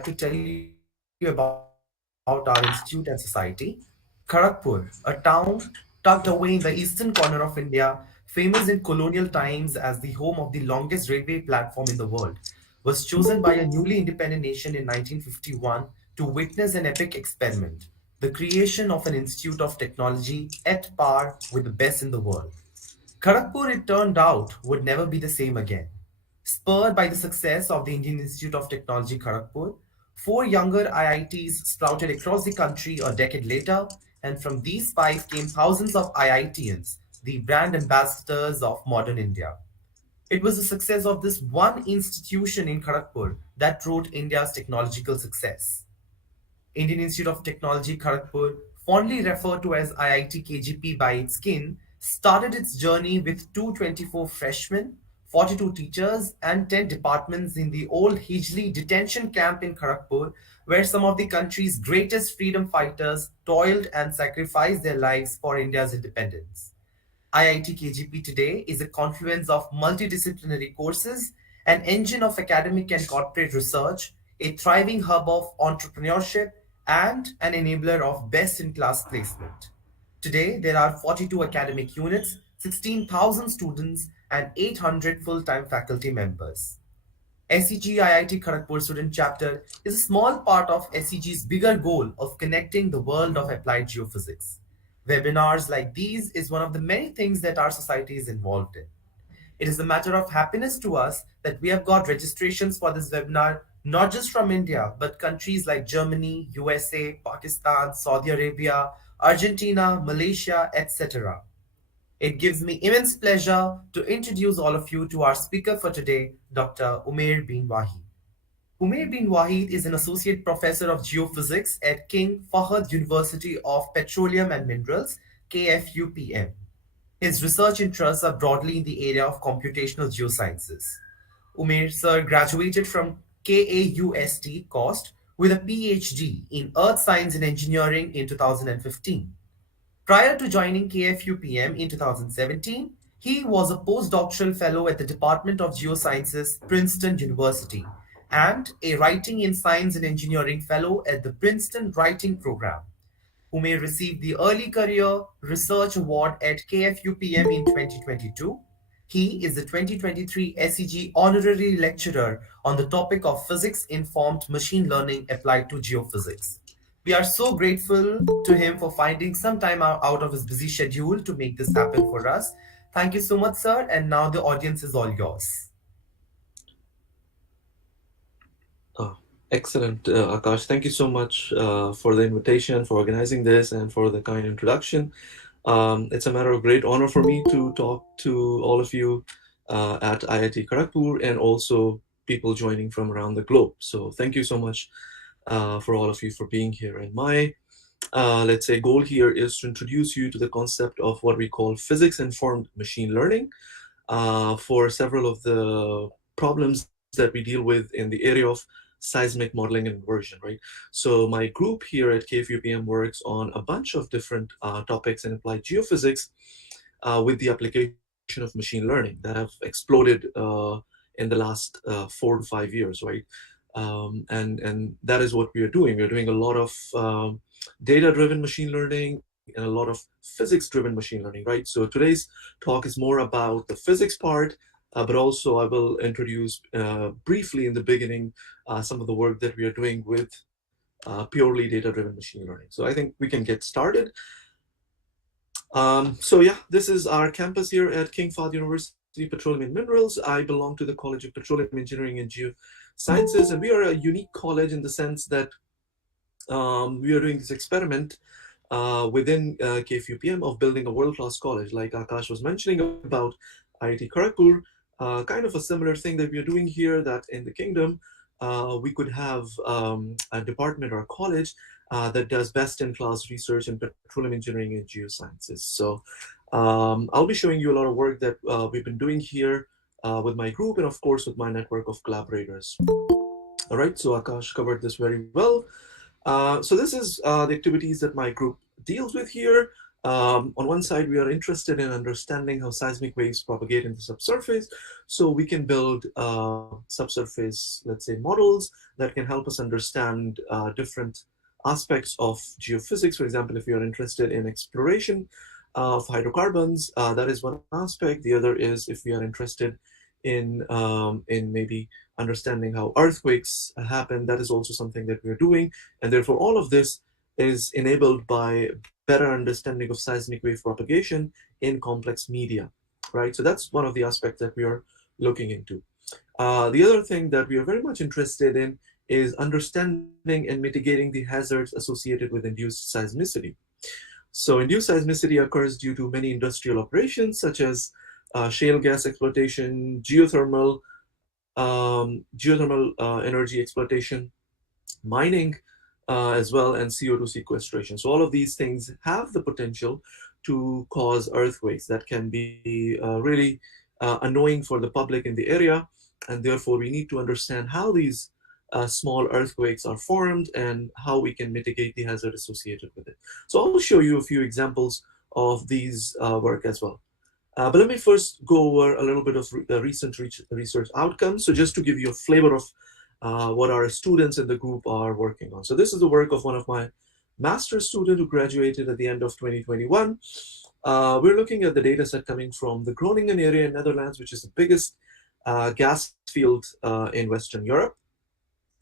like to tell you about our institute and society. Kharagpur, a town tucked away in the eastern corner of India, famous in colonial times as the home of the longest railway platform in the world, was chosen by a newly independent nation in 1951 to witness an epic experiment, the creation of an institute of technology at par with the best in the world. Kharagpur, it turned out, would never be the same again. Spurred by the success of the Indian Institute of Technology Kharagpur, four younger IITs sprouted across the country a decade later, and from these five came thousands of IITians, the brand ambassadors of modern India. It was the success of this one institution in Kharagpur that wrote India's technological success. Indian Institute of Technology Kharagpur, fondly referred to as IIT KGP by its kin, started its journey with 224 freshmen, 42 teachers, and 10 departments in the old Hijli detention camp in Kharagpur, where some of the country's greatest freedom fighters toiled and sacrificed their lives for India's independence. IIT KGP today is a confluence of multidisciplinary courses, an engine of academic and corporate research, a thriving hub of entrepreneurship, and an enabler of best in class placement. Today, there are 42 academic units, 16,000 students, and 800 full time faculty members. SEG IIT Kharagpur student chapter is a small part of SEG's bigger goal of connecting the world of applied geophysics. Webinars like these is one of the many things that our society is involved in. It is a matter of happiness to us that we have got registrations for this webinar not just from India, but countries like Germany, USA, Pakistan, Saudi Arabia, Argentina, Malaysia, etc. It gives me immense pleasure to introduce all of you to our speaker for today, Dr. Umair bin Waheed. Umair bin Waheed is an associate professor of geophysics at King Fahd University of Petroleum and Minerals, KFUPM. His research interests are broadly in the area of computational geosciences. Umair sir graduated from KAUST Cost with a PhD in Earth Science and Engineering in 2015. Prior to joining KFUPM in 2017, he was a postdoctoral fellow at the Department of Geosciences, Princeton University, and a Writing in Science and Engineering fellow at the Princeton Writing Program. Umair received the Early Career Research Award at KFUPM in 2022. He is the 2023 SEG Honorary Lecturer on the topic of Physics Informed Machine Learning Applied to Geophysics. We are so grateful to him for finding some time out of his busy schedule to make this happen for us. Thank you so much, sir. And now the audience is all yours. Oh, excellent, Akash. Thank you so much for the invitation, for organizing this, and for the kind introduction. It's a matter of great honor for me to talk to all of you at IIT Kharagpur and also people joining from around the globe. So thank you so much for all of you for being here. And my, let's say, goal here is to introduce you to the concept of what we call physics-informed machine learning for several of the problems that we deal with in the area of seismic modeling and inversion, right? So my group here at KFUPM works on a bunch of different topics in applied geophysics with the application of machine learning that have exploded in the last 4 to 5 years, right? And that is what we are doing. We're doing a lot of data-driven machine learning and a lot of physics-driven machine learning, right? So today's talk is more about the physics part, but also I will introduce briefly in the beginning some of the work that we are doing with purely data-driven machine learning. So I think we can get started. So yeah, this is our campus here at King Fahd University, Petroleum and Minerals. I belong to the College of Petroleum Engineering and Geosciences, and we are a unique college in the sense that we are doing this experiment within KFUPM of building a world-class college, like Akash was mentioning about IIT Kharagpur, kind of a similar thing that we are doing here, that in the kingdom, we could have a department or a college that does best-in-class research in petroleum engineering and geosciences. So I'll be showing you a lot of work that we've been doing here with my group and, of course, with my network of collaborators. All right, so Akash covered this very well. So this is the activities that my group deals with here. On one side, we are interested in understanding how seismic waves propagate in the subsurface, so we can build subsurface, let's say, models that can help us understand different aspects of geophysics. For example, if you are interested in exploration of hydrocarbons, that is one aspect. The other is if we are interested in maybe understanding how earthquakes happen, that is also something that we're doing. And therefore, all of this is enabled by better understanding of seismic wave propagation in complex media, right? So that's one of the aspects that we are looking into. The other thing that we are very much interested in is understanding and mitigating the hazards associated with induced seismicity. So, induced seismicity occurs due to many industrial operations such as shale gas exploitation, geothermal energy exploitation, mining as well, and CO2 sequestration. So, all of these things have the potential to cause earthquakes that can be really annoying for the public in the area. And therefore, we need to understand how these small earthquakes are formed and how we can mitigate the hazard associated with it. So, I'll show you a few examples of these work as well. But let me first go over a little bit of the recent research outcomes. So just to give you a flavor of what our students in the group are working on. So this is the work of one of my master's student who graduated at the end of 2021. We're looking at the data set coming from the Groningen area in Netherlands, which is the biggest gas field in Western Europe.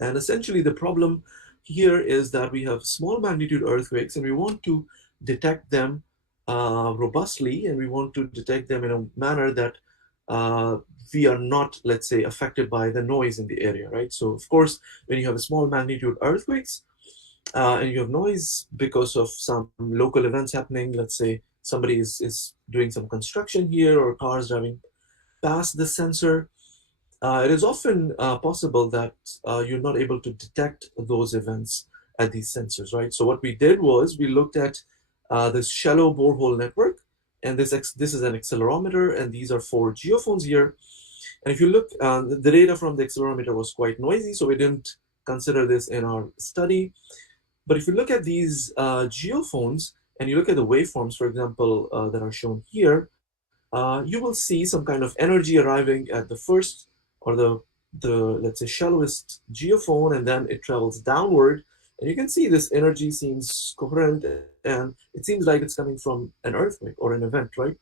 And essentially, the problem here is that we have small magnitude earthquakes and we want to detect them robustly, and we want to detect them in a manner that uh, we are not, let's say, affected by the noise in the area, right? So, of course, when you have a small magnitude earthquakes and you have noise because of some local events happening, let's say somebody is doing some construction here or cars driving past the sensor, it is often possible that you're not able to detect those events at these sensors, right? So what we did was we looked at this shallow borehole network, and this is an accelerometer, and these are four geophones here. And if you look, the data from the accelerometer was quite noisy, so we didn't consider this in our study. But if you look at these geophones and you look at the waveforms, for example, that are shown here, you will see some kind of energy arriving at the first or the let's say shallowest geophone, and then it travels downward. And you can see this energy seems coherent, and it seems like it's coming from an earthquake or an event, right?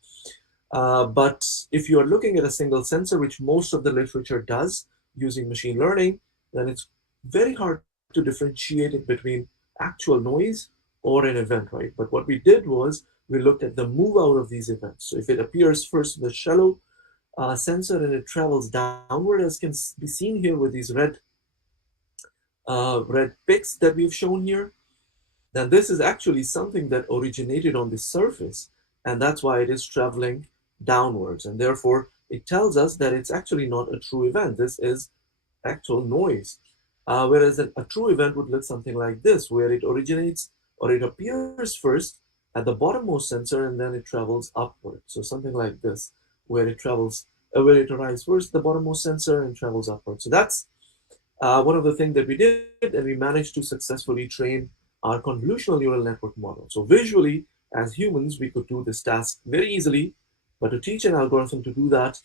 But if you are looking at a single sensor, which most of the literature does using machine learning, then it's very hard to differentiate it between actual noise or an event, right? But what we did was we looked at the move out of these events. So if it appears first in the shallow sensor and it travels downward, as can be seen here with these red picks that we've shown here, then this is actually something that originated on the surface, and that's why it is traveling downwards. And therefore, it tells us that it's actually not a true event. This is actual noise. Whereas a true event would look something like this, where it originates or it appears first at the bottommost sensor and then it travels upward. So something like this, where it arrives first, the bottommost sensor, and travels upward. So that's one of the things that we did, and we managed to successfully train our convolutional neural network model. So visually, as humans, we could do this task very easily, but to teach an algorithm to do that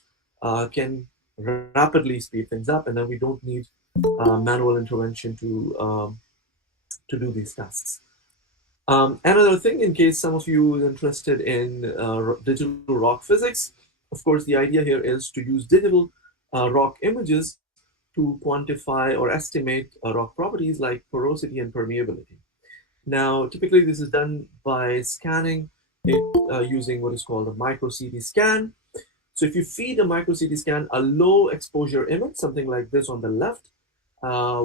can rapidly speed things up, and then we don't need manual intervention to do these tasks. Another thing, in case some of you are interested in digital rock physics, of course, the idea here is to use digital rock images to quantify or estimate rock properties like porosity and permeability. Now, typically, this is done by scanning it using what is called a micro CT scan. So, if you feed a micro CT scan a low exposure image, something like this on the left,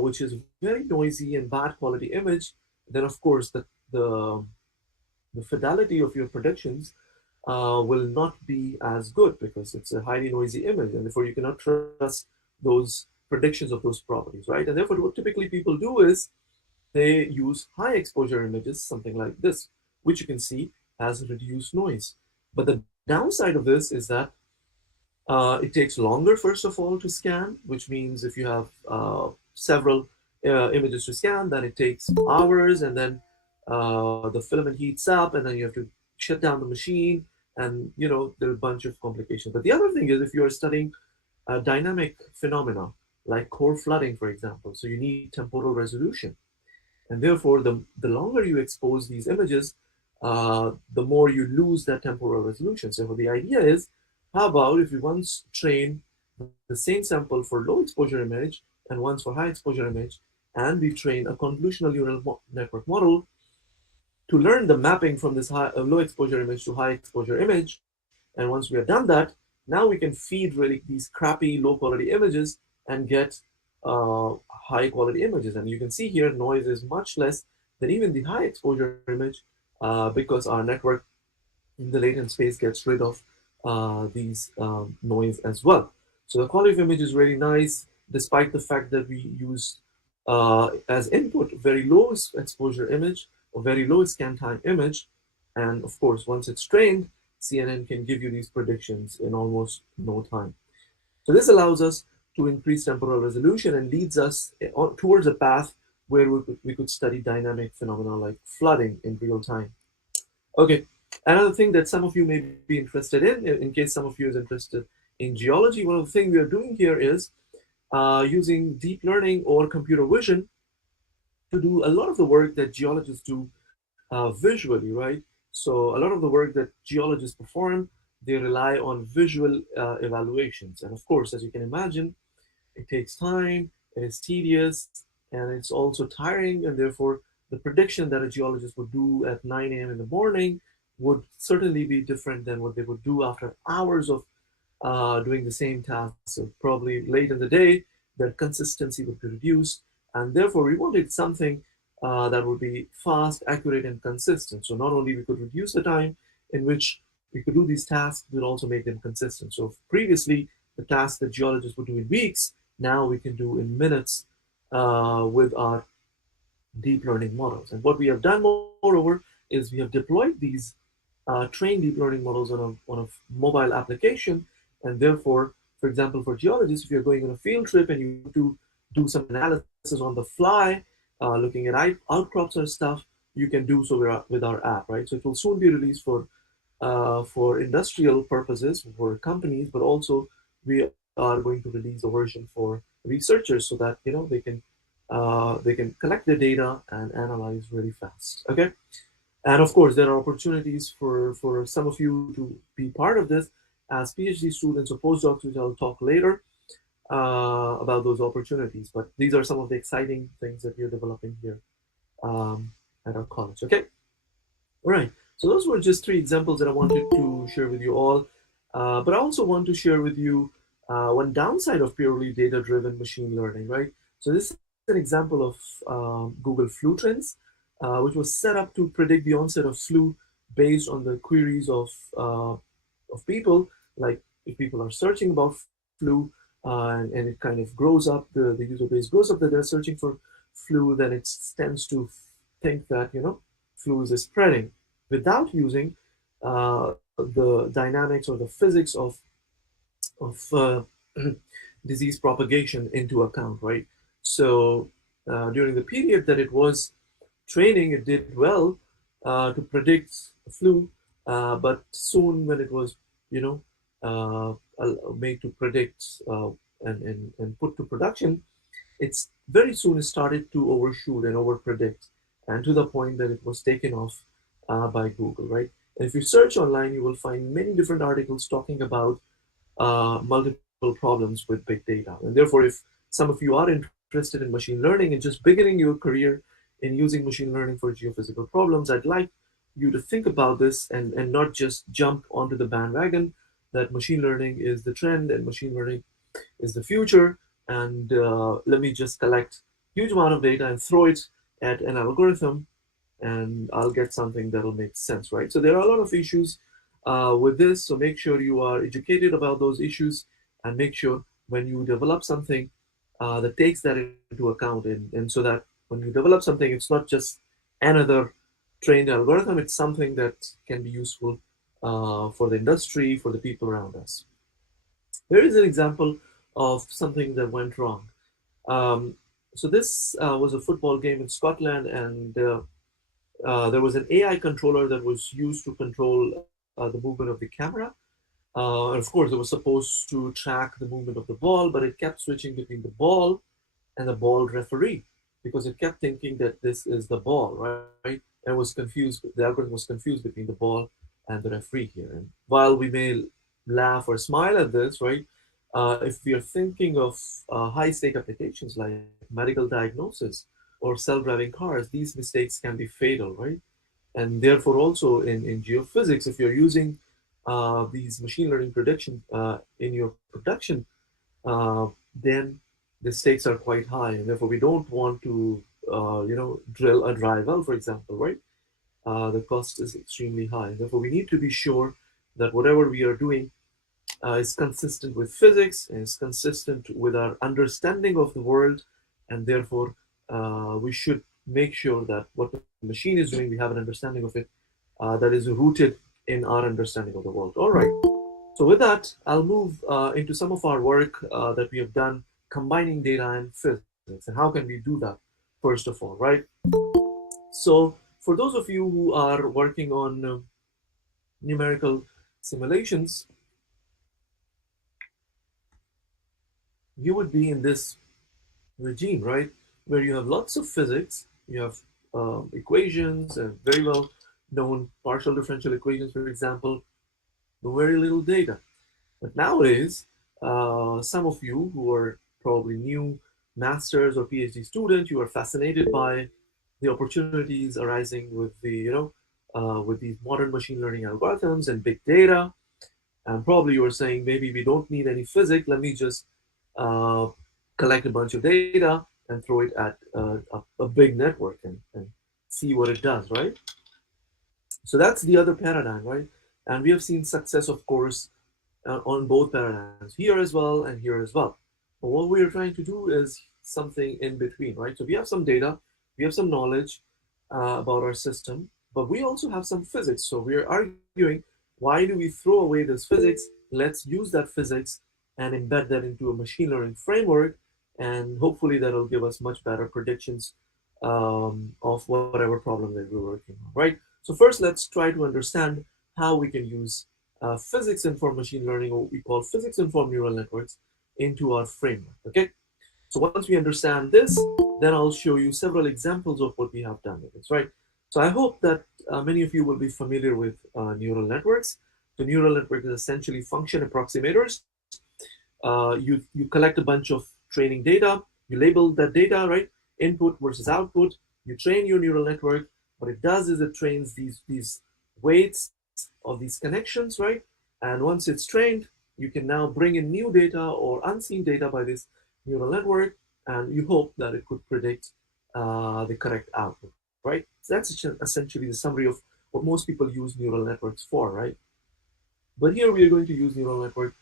which is very noisy and bad quality image, then of course the, the fidelity of your predictions will not be as good because it's a highly noisy image, and therefore you cannot trust those predictions of those properties, right? And therefore, what typically people do is they use high exposure images, something like this, which you can see has reduced noise. But the downside of this is that it takes longer, first of all, to scan, which means if you have several images to scan, then it takes hours, and then the filament heats up, and then you have to shut down the machine, and there are a bunch of complications. But the other thing is, if you are studying dynamic phenomena like core flooding, for example, so you need temporal resolution, and therefore the longer you expose these images, the more you lose that temporal resolution. So the idea is, how about if we once train the same sample for low exposure image and once for high exposure image, and we train a convolutional neural network model to learn the mapping from this low exposure image to high exposure image. And once we have done that, now we can feed really these crappy low quality images and get high quality images. And you can see here noise is much less than even the high exposure image, because our network in the latent space gets rid of these noise as well. So the quality of image is really nice, despite the fact that we use as input very low exposure image or very low scan time image. And of course, once it's trained, CNN can give you these predictions in almost no time. So this allows us to increase temporal resolution and leads us towards a path where we could study dynamic phenomena like flooding in real time. Okay, another thing that some of you may be interested in case some of you is interested in geology, one of the things we are doing here is using deep learning or computer vision to do a lot of the work that geologists do visually, right? So a lot of the work that geologists perform, they rely on visual evaluations. And of course, as you can imagine, it takes time, it is tedious, and it's also tiring, and therefore the prediction that a geologist would do at 9 a.m. in the morning would certainly be different than what they would do after hours of doing the same task. So probably late in the day, their consistency would be reduced, and therefore we wanted something that would be fast, accurate, and consistent. So not only we could reduce the time in which we could do these tasks, we'd also make them consistent. So previously, the tasks that geologists would do in weeks, now we can do in minutes with our deep learning models. And what we have done, moreover, is we have deployed these trained deep learning models on a mobile application. And therefore, for example, for geologists, if you're going on a field trip and you want to do some analysis on the fly, looking at outcrops or stuff, you can do so with our app, right? So it will soon be released for industrial purposes for companies, but also we are going to release a version for researchers so that they can collect the data and analyze really fast. Okay, and of course there are opportunities for some of you to be part of this as PhD students or postdocs, which I'll talk later about those opportunities. But these are some of the exciting things that we are developing here um, at our college. Okay. All right. So those were just three examples that I wanted to share with you all. But I also want to share with you one downside of purely data-driven machine learning, right? So this is an example of Google flu trends, which was set up to predict the onset of flu based on the queries of people. Like if people are searching about flu, and it kind of grows up, the user base grows up that they're searching for flu, then it tends to think that flu is spreading without using the dynamics or the physics of disease propagation into account, right? So during the period that it was training, it did well to predict flu, but soon when it was, you know, made to predict and put to production, it's very soon started to overshoot and overpredict, and to the point that it was taken off by Google, right? And if you search online, you will find many different articles talking about multiple problems with big data. And therefore, if some of you are interested in machine learning and just beginning your career in using machine learning for geophysical problems, I'd like you to think about this and not just jump onto the bandwagon that machine learning is the trend and machine learning is the future. And let me just collect huge amount of data and throw it at an algorithm and I'll get something that'll make sense, right? So there are a lot of issues with this. So make sure you are educated about those issues and make sure when you develop something that takes that into account, and so that when you develop something, it's not just another trained algorithm, it's something that can be useful for the industry, for the people around us. Here is an example of something that went wrong. Um, so this was a football game in Scotland, and There was an AI controller that was used to control the movement of the camera. And of course, it was supposed to track the movement of the ball, but it kept switching between the ball and the ball referee because it kept thinking that this is the ball, right? And was confused. The algorithm was confused between the ball and the referee here. And while we may laugh or smile at this, right? If we are thinking of high-stake applications like medical diagnosis or self-driving cars, these mistakes can be fatal, right? And therefore, also in geophysics, if you're using these machine learning prediction in your production, then the stakes are quite high, and therefore we don't want to, drill a dry well, for example, right? The cost is extremely high. Therefore, we need to be sure that whatever we are doing is consistent with physics and is consistent with our understanding of the world, and therefore we should make sure that what the machine is doing, we have an understanding of it that is rooted in our understanding of the world. All right. So with that, I'll move into some of our work that we have done combining data and physics, and how can we do that first of all, right? So for those of you who are working on numerical simulations, you would be in this regime, right? Where you have lots of physics, you have equations and very well known partial differential equations, for example, but very little data. But nowadays, some of you who are probably new masters or PhD students, you are fascinated by the opportunities arising with with these modern machine learning algorithms and big data. And probably you are saying maybe we don't need any physics. Let me just uh, collect a bunch of data and throw it at a big network and see what it does, right? So that's the other paradigm, right? And we have seen success, of course, on both paradigms, here as well and here as well. But what we are trying to do is something in between, right? So we have some data, we have some knowledge about our system, but we also have some physics. So we are arguing, why do we throw away this physics? Let's use that physics and embed that into a machine learning framework, and hopefully that'll give us much better predictions of whatever problem that we're working on, right? So first, let's try to understand how we can use physics-informed machine learning, or what we call physics-informed neural networks, into our framework. Okay. So once we understand this, then I'll show you several examples of what we have done with this. Right. So I hope that many of you will be familiar with neural networks. The neural network is essentially function approximators. You collect a bunch of training data, you label that data, right? Input versus output. You train your neural network. What it does is it trains these weights of these connections, right? And once it's trained, you can now bring in new data or unseen data by this neural network, and you hope that it could predict the correct output, right? So that's essentially the summary of what most people use neural networks for, right? But here we are going to use neural network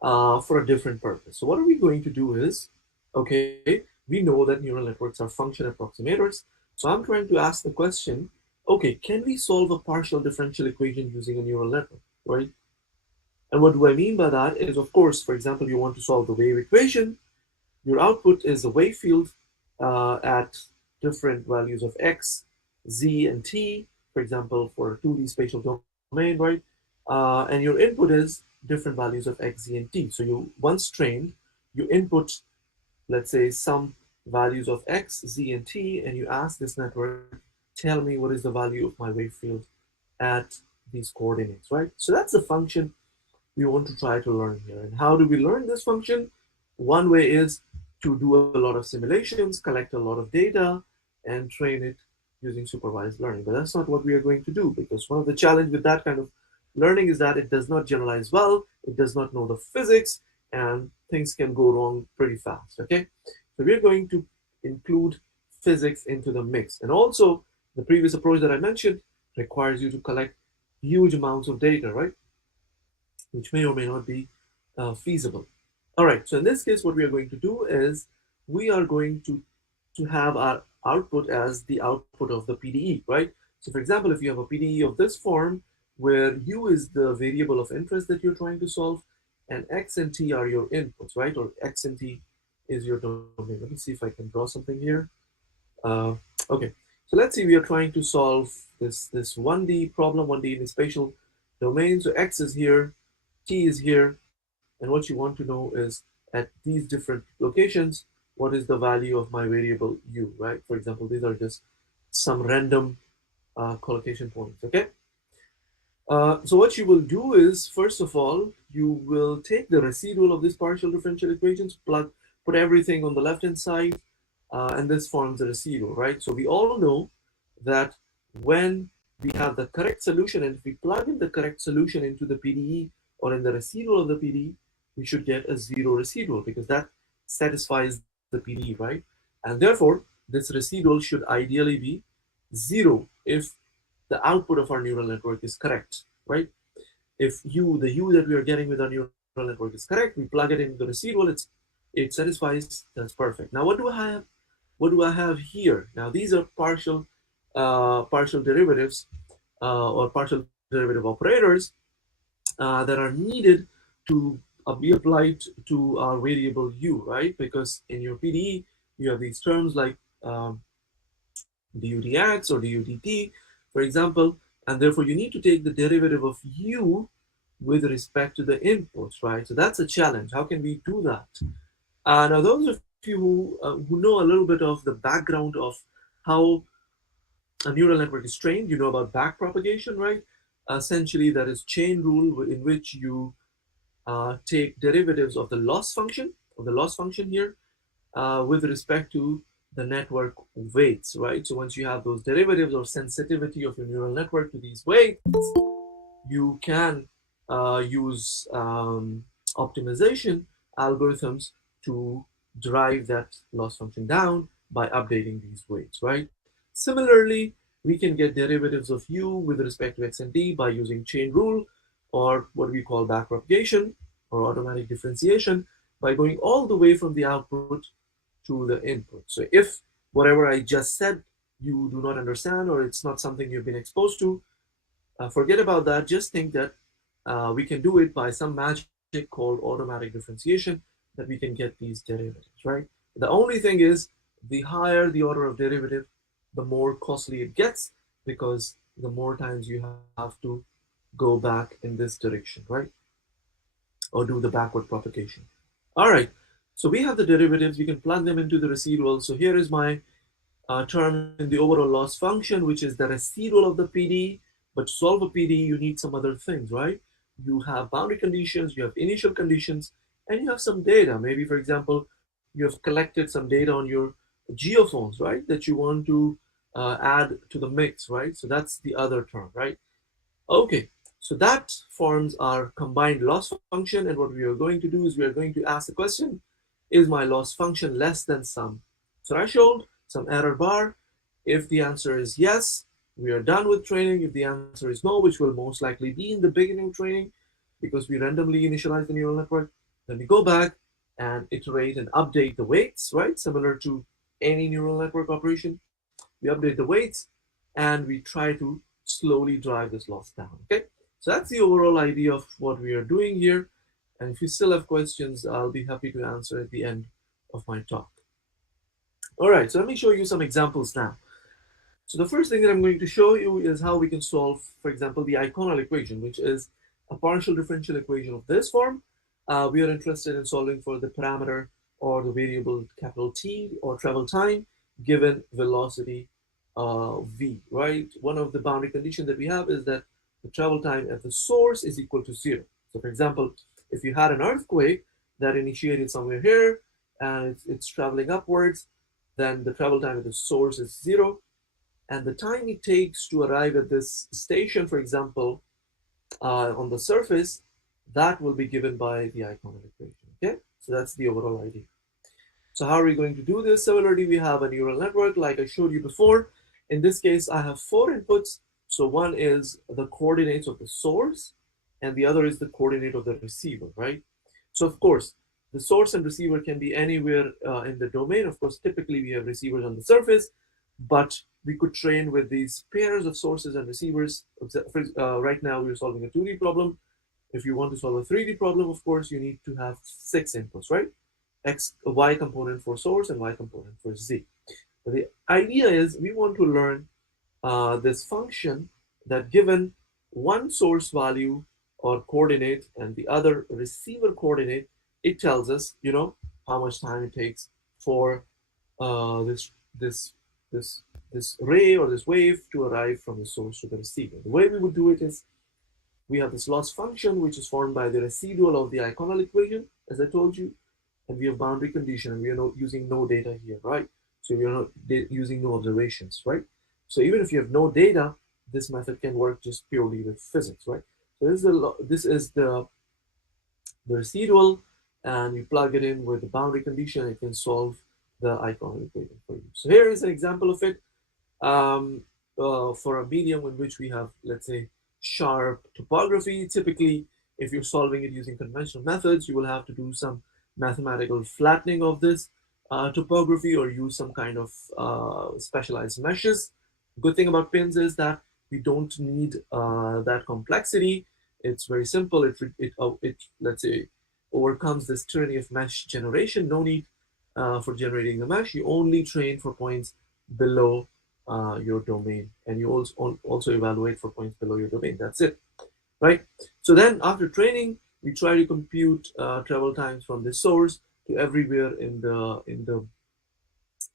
for a different purpose. So what are we going to do is, okay, we know that neural networks are function approximators. So I'm trying to ask the question, okay, can we solve a partial differential equation using a neural network, right? And what do I mean by that is, of course, for example, you want to solve the wave equation. Your output is a wave field at different values of x, z, and t, for example, for a 2D spatial domain, right? And your input is different values of x, z, and t. So you, once trained, you input, let's say, some values of x, z, and t, and you ask this network, tell me what is the value of my wave field at these coordinates, right? So that's the function we want to try to learn here. And how do we learn this function? One way is to do a lot of simulations, collect a lot of data, and train it using supervised learning. But that's not what we are going to do, because one of the challenge with that kind of learning is that it does not generalize well, it does not know the physics, and things can go wrong pretty fast. Okay, so we're going to include physics into the mix. And also, the previous approach that I mentioned requires you to collect huge amounts of data, right? Which may or may not be feasible. All right, so in this case, what we are going to do is we are going to have our output as the output of the PDE, right? So for example, if you have a PDE of this form, where U is the variable of interest that you're trying to solve, and X and T are your inputs, right? Or X and T is your domain. Let me see if I can draw something here. Uh, okay, So let's see, we are trying to solve this 1D problem, 1D in the spatial domain. So X is here, T is here, and what you want to know is at these different locations, what is the value of my variable U, right? For example, these are just some random collocation points, okay? So what you will do is, first of all, you will take the residual of these partial differential equations, put everything on the left-hand side, and this forms the residual, right? So we all know that when we have the correct solution, and if we plug in the correct solution into the PDE or in the residual of the PDE, we should get a zero residual because that satisfies the PDE, right? And therefore, this residual should ideally be zero if the output of our neural network is correct, right? If the U that we are getting with our neural network is correct, we plug it in the residual, it satisfies, that's perfect. Now what do I have? What do I have here? Now these are partial derivatives or partial derivative operators that are needed to be applied to our variable U, right? Because in your PDE, you have these terms like du dx or du dt, for example, and therefore you need to take the derivative of U with respect to the inputs, right? So that's a challenge. How can we do that? Now, those of you who know a little bit of the background of how a neural network is trained, you know about backpropagation, right? Essentially, that is chain rule in which you take derivatives of the loss function here, with respect to the network weights, right? So once you have those derivatives or sensitivity of your neural network to these weights, you can use optimization algorithms to drive that loss function down by updating these weights, right? Similarly, we can get derivatives of u with respect to x and t by using chain rule or what we call backpropagation or automatic differentiation by going all the way from the output to the input. So if whatever I just said you do not understand or it's not something you've been exposed to, forget about that. Just think that we can do it by some magic called automatic differentiation, that we can get these derivatives, right? The only thing is, the higher the order of derivative, the more costly it gets because the more times you have to go back in this direction, right? Or do the backward propagation. All right. So we have the derivatives. We can plug them into the residual. So here is my term in the overall loss function, which is the residual of the PD. But to solve a PD, you need some other things, right? You have boundary conditions, you have initial conditions, and you have some data. Maybe, for example, you have collected some data on your geophones, right? That you want to add to the mix, right? So that's the other term, right? Okay, so that forms our combined loss function. And what we are going to do is we are going to ask the question, is my loss function less than some threshold, some error bar? If the answer is yes, we are done with training. If the answer is no, which will most likely be in the beginning of training because we randomly initialize the neural network, then we go back and iterate and update the weights, right? Similar to any neural network operation. We update the weights and we try to slowly drive this loss down, okay? So that's the overall idea of what we are doing here. And if you still have questions, I'll be happy to answer at the end of my talk. All right, so let me show you some examples now. So the first thing that I'm going to show you is how we can solve, for example, the Eikonal equation, which is a partial differential equation of this form. We are interested in solving for the parameter or the variable capital T or travel time given velocity v, right? One of the boundary conditions that we have is that the travel time at the source is equal to zero. So for example, if you had an earthquake that initiated somewhere here and it's traveling upwards, then the travel time at the source is zero. And the time it takes to arrive at this station, for example, on the surface, that will be given by the Eikonal equation, okay? So that's the overall idea. So how are we going to do this? Similarly, we have a neural network like I showed you before. In this case, I have 4 inputs. So one is the coordinates of the source, and the other is the coordinate of the receiver, right? So of course, the source and receiver can be anywhere in the domain. Of course, typically we have receivers on the surface, but we could train with these pairs of sources and receivers. Right now, we're solving a 2D problem. If you want to solve a 3D problem, of course, you need to have 6 inputs, right? Y component for source and Y component for Z. The idea is we want to learn this function that given one source value or coordinate and the other receiver coordinate, it tells us, how much time it takes for this this this this ray or this wave to arrive from the source to the receiver. The way we would do it is we have this loss function which is formed by the residual of the Eikonal equation, as I told you, and we have boundary condition, and we are using no data here, right? So we are not using no observations, right? So even if you have no data, this method can work just purely with physics, right? So this is the residual, and you plug it in with the boundary condition, it can solve the Eikonal equation for you. So here is an example of it. um, for a medium in which we have, let's say, sharp topography. Typically, if you're solving it using conventional methods, you will have to do some mathematical flattening of this topography or use some kind of specialized meshes. Good thing about pins is that we don't need that complexity. It's very simple. It let's say overcomes this tyranny of mesh generation. No need for generating the mesh. You only train for points below your domain, and you also evaluate for points below your domain. That's it, right? So then after training, we try to compute travel times from the source to everywhere in the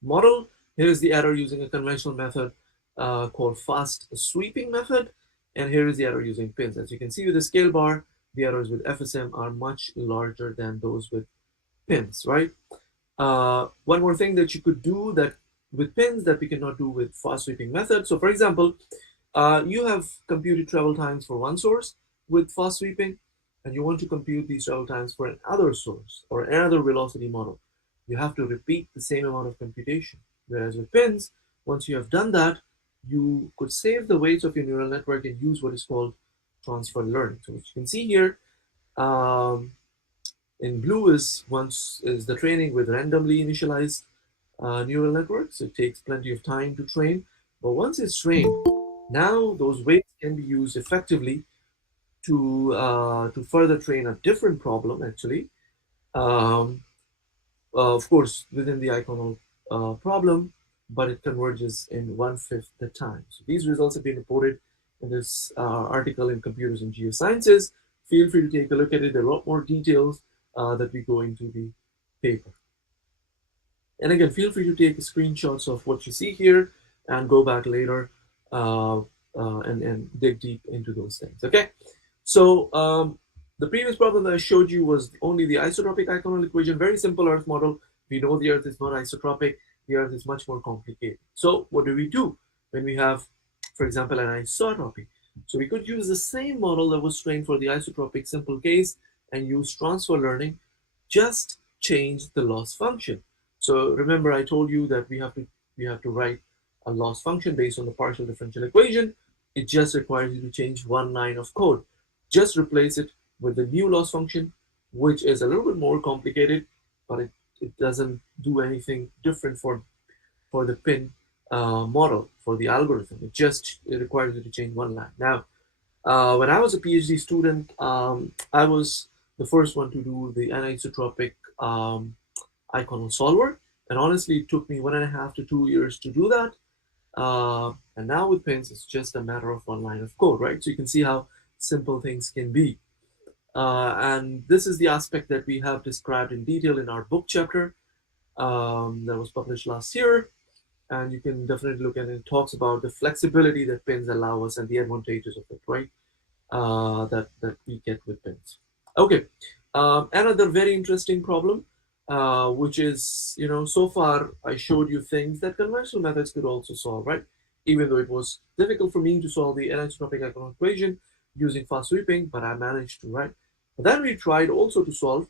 model. Here is the error using a conventional method called fast sweeping method, and here is the error using pins. As you can see with the scale bar, the errors with FSM are much larger than those with pins, right? One more thing that you could do that with pins that we cannot do with fast sweeping method. So for example, you have computed travel times for one source with fast sweeping, and you want to compute these travel times for another source or another velocity model. You have to repeat the same amount of computation. Whereas with pins, once you have done that, you could save the weights of your neural network and use what is called transfer learning. So what you can see here, um, in blue is the training with randomly initialized neural networks. It takes plenty of time to train, but once it's trained, now those weights can be used effectively to further train a different problem. Actually, um, of course, within the Eikonal problem, but it converges in 1/5 the time. So these results have been reported in this article in Computers and Geosciences. Feel free to take a look at it. There are a lot more details that we go into the paper. And again, feel free to take screenshots of what you see here and go back later and dig deep into those things. Okay, so the previous problem that I showed you was only the isotropic Eikonal equation, very simple Earth model. We know the Earth is not isotropic. The Earth is much more complicated. So what do we do when we have, for example, an isotropy? So we could use the same model that was trained for the isotropic simple case and use transfer learning, just change the loss function. So remember, I told you that we have to write a loss function based on the partial differential equation. It just requires you to change one line of code. Just replace it with the new loss function, which is a little bit more complicated, but it doesn't do anything different for the pin model, for the algorithm. It requires you to change one line. Now, when I was a PhD student, I was the first one to do the anisotropic Eikonal solver, and honestly, it took me 1.5 to 2 years to do that. And now with pins, it's just a matter of one line of code, right? So you can see how simple things can be. And this is the aspect that we have described in detail in our book chapter that was published last year. And you can definitely look at it. It talks about the flexibility that pins allow us and the advantages of it, right? That we get with pins. Okay, another very interesting problem, which is, so far I showed you things that conventional methods could also solve, right? Even though it was difficult for me to solve the anisotropic Eikonal equation using fast sweeping, but I managed to, right? But then we tried also to solve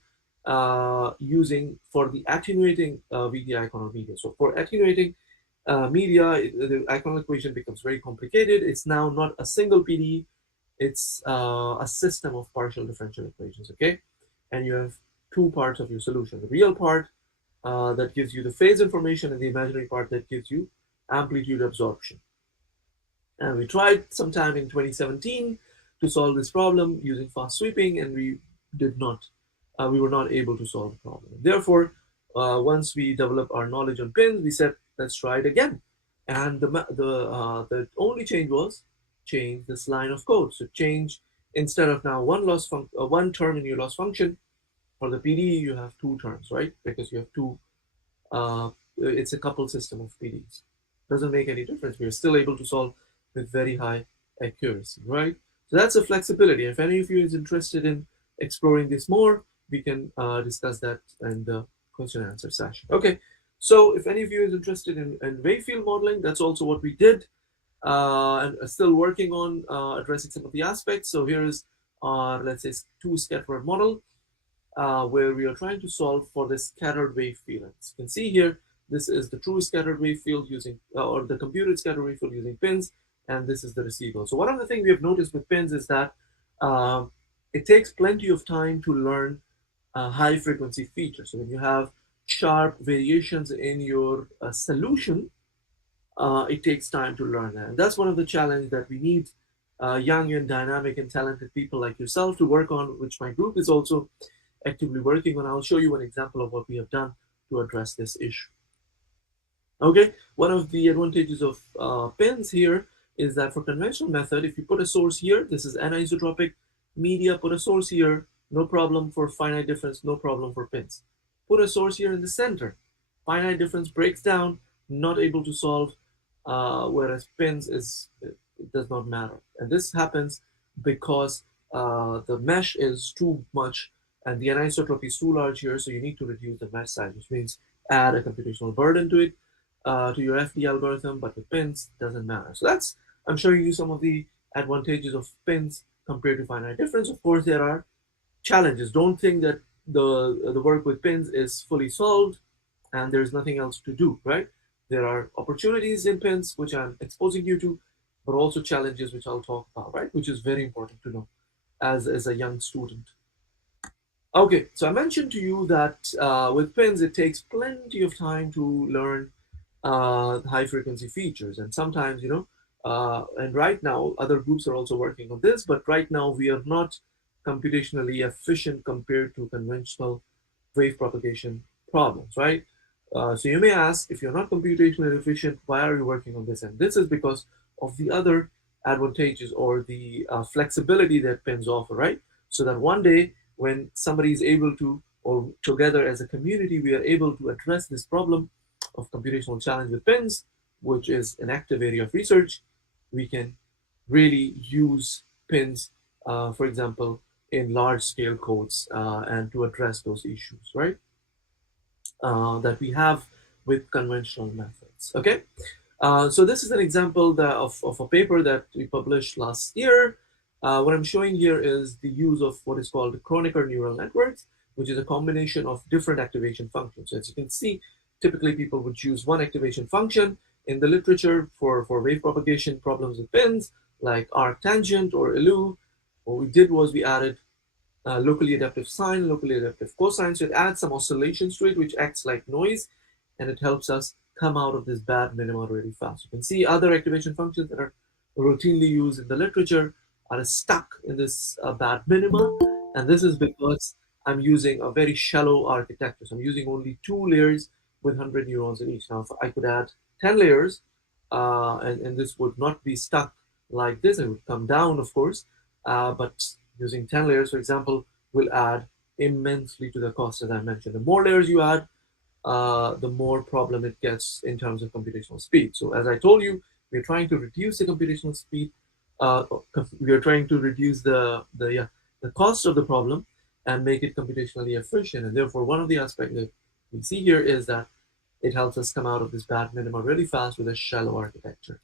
using for the attenuating VD Eikonal media. So for attenuating media, the Eikonal equation becomes very complicated. It's now not a single PDE, it's a system of partial differential equations, okay? And you have two parts of your solution. The real part that gives you the phase information, and the imaginary part that gives you amplitude absorption. And we tried sometime in 2017 to solve this problem using fast sweeping, and we were not able to solve the problem. Therefore, once we developed our knowledge on pins, we said, Let's try it again. And the only change was change this line of code. So change, instead of now one term in your loss function, for the PD you have two terms, right? Because you have two, it's a coupled system of PDs. Doesn't make any difference. We're still able to solve with very high accuracy, right? So that's a flexibility. If any of you is interested in exploring this more, we can discuss that in the question and answer session. Okay, so if any of you is interested in wave field modeling, that's also what we did, and still working on addressing some of the aspects. So here is our, let's say, two scattered model, where we are trying to solve for the scattered wave field. As you can see here, this is the true scattered wave field using, or the computed scattered wave field using pins, and this is the receiver. So one of the things we have noticed with pins is that uh, it takes plenty of time to learn high frequency features. So when you have sharp variations in your solution, it takes time to learn that. And that's one of the challenges that we need young and dynamic and talented people like yourself to work on, which my group is also actively working on. I'll show you an example of what we have done to address this issue. Okay, one of the advantages of pins here is that for conventional method, if you put a source here, this is anisotropic media, put a source here, no problem for finite difference, no problem for pins. Put a source here in the center, finite difference breaks down, not able to solve, whereas pins it does not matter. And this happens because the mesh is too much and the anisotropy is too large here, so you need to reduce the mesh size, which means add a computational burden to it, to your FD algorithm, but with pins, doesn't matter. So that's, I'm showing you some of the advantages of pins compared to finite difference. Of course, there are challenges. Don't think that the work with pins is fully solved and there's nothing else to do, right? There are opportunities in pins, which I'm exposing you to, but also challenges, which I'll talk about, right? Which is very important to know as a young student. Okay, so I mentioned to you that with pins, it takes plenty of time to learn high frequency features. And sometimes, and right now, other groups are also working on this, but right now we are not computationally efficient compared to conventional wave propagation problems, right? So you may ask, if you're not computationally efficient, why are you working on this? And this is because of the other advantages or the flexibility that pins offer, right? So that one day when somebody is able to, or together as a community, we are able to address this problem of computational challenge with pins, which is an active area of research, we can really use pins, for example, in large scale codes and to address those issues, right? That we have with conventional methods. Okay, so this is an example of a paper that we published last year. What I'm showing here is the use of what is called Kronecker neural networks, which is a combination of different activation functions. So as you can see, typically people would choose one activation function in the literature for wave propagation problems with pins, like arctangent or ELU. What we did was we added locally adaptive sine, locally adaptive cosine. So it adds some oscillations to it, which acts like noise, and it helps us come out of this bad minima really fast. You can see other activation functions that are routinely used in the literature are stuck in this bad minima, and this is because I'm using a very shallow architecture. So I'm using only two layers with 100 neurons in each. Now, if I could add 10 layers, and this would not be stuck like this, it would come down, of course, but using 10 layers, for example, will add immensely to the cost, as I mentioned. The more layers you add, the more problem it gets in terms of computational speed. So as I told you, we're trying to reduce the computational speed. We are trying to reduce the cost of the problem and make it computationally efficient. And therefore, one of the aspects that we see here is that it helps us come out of this bad minima really fast with a shallow architecture.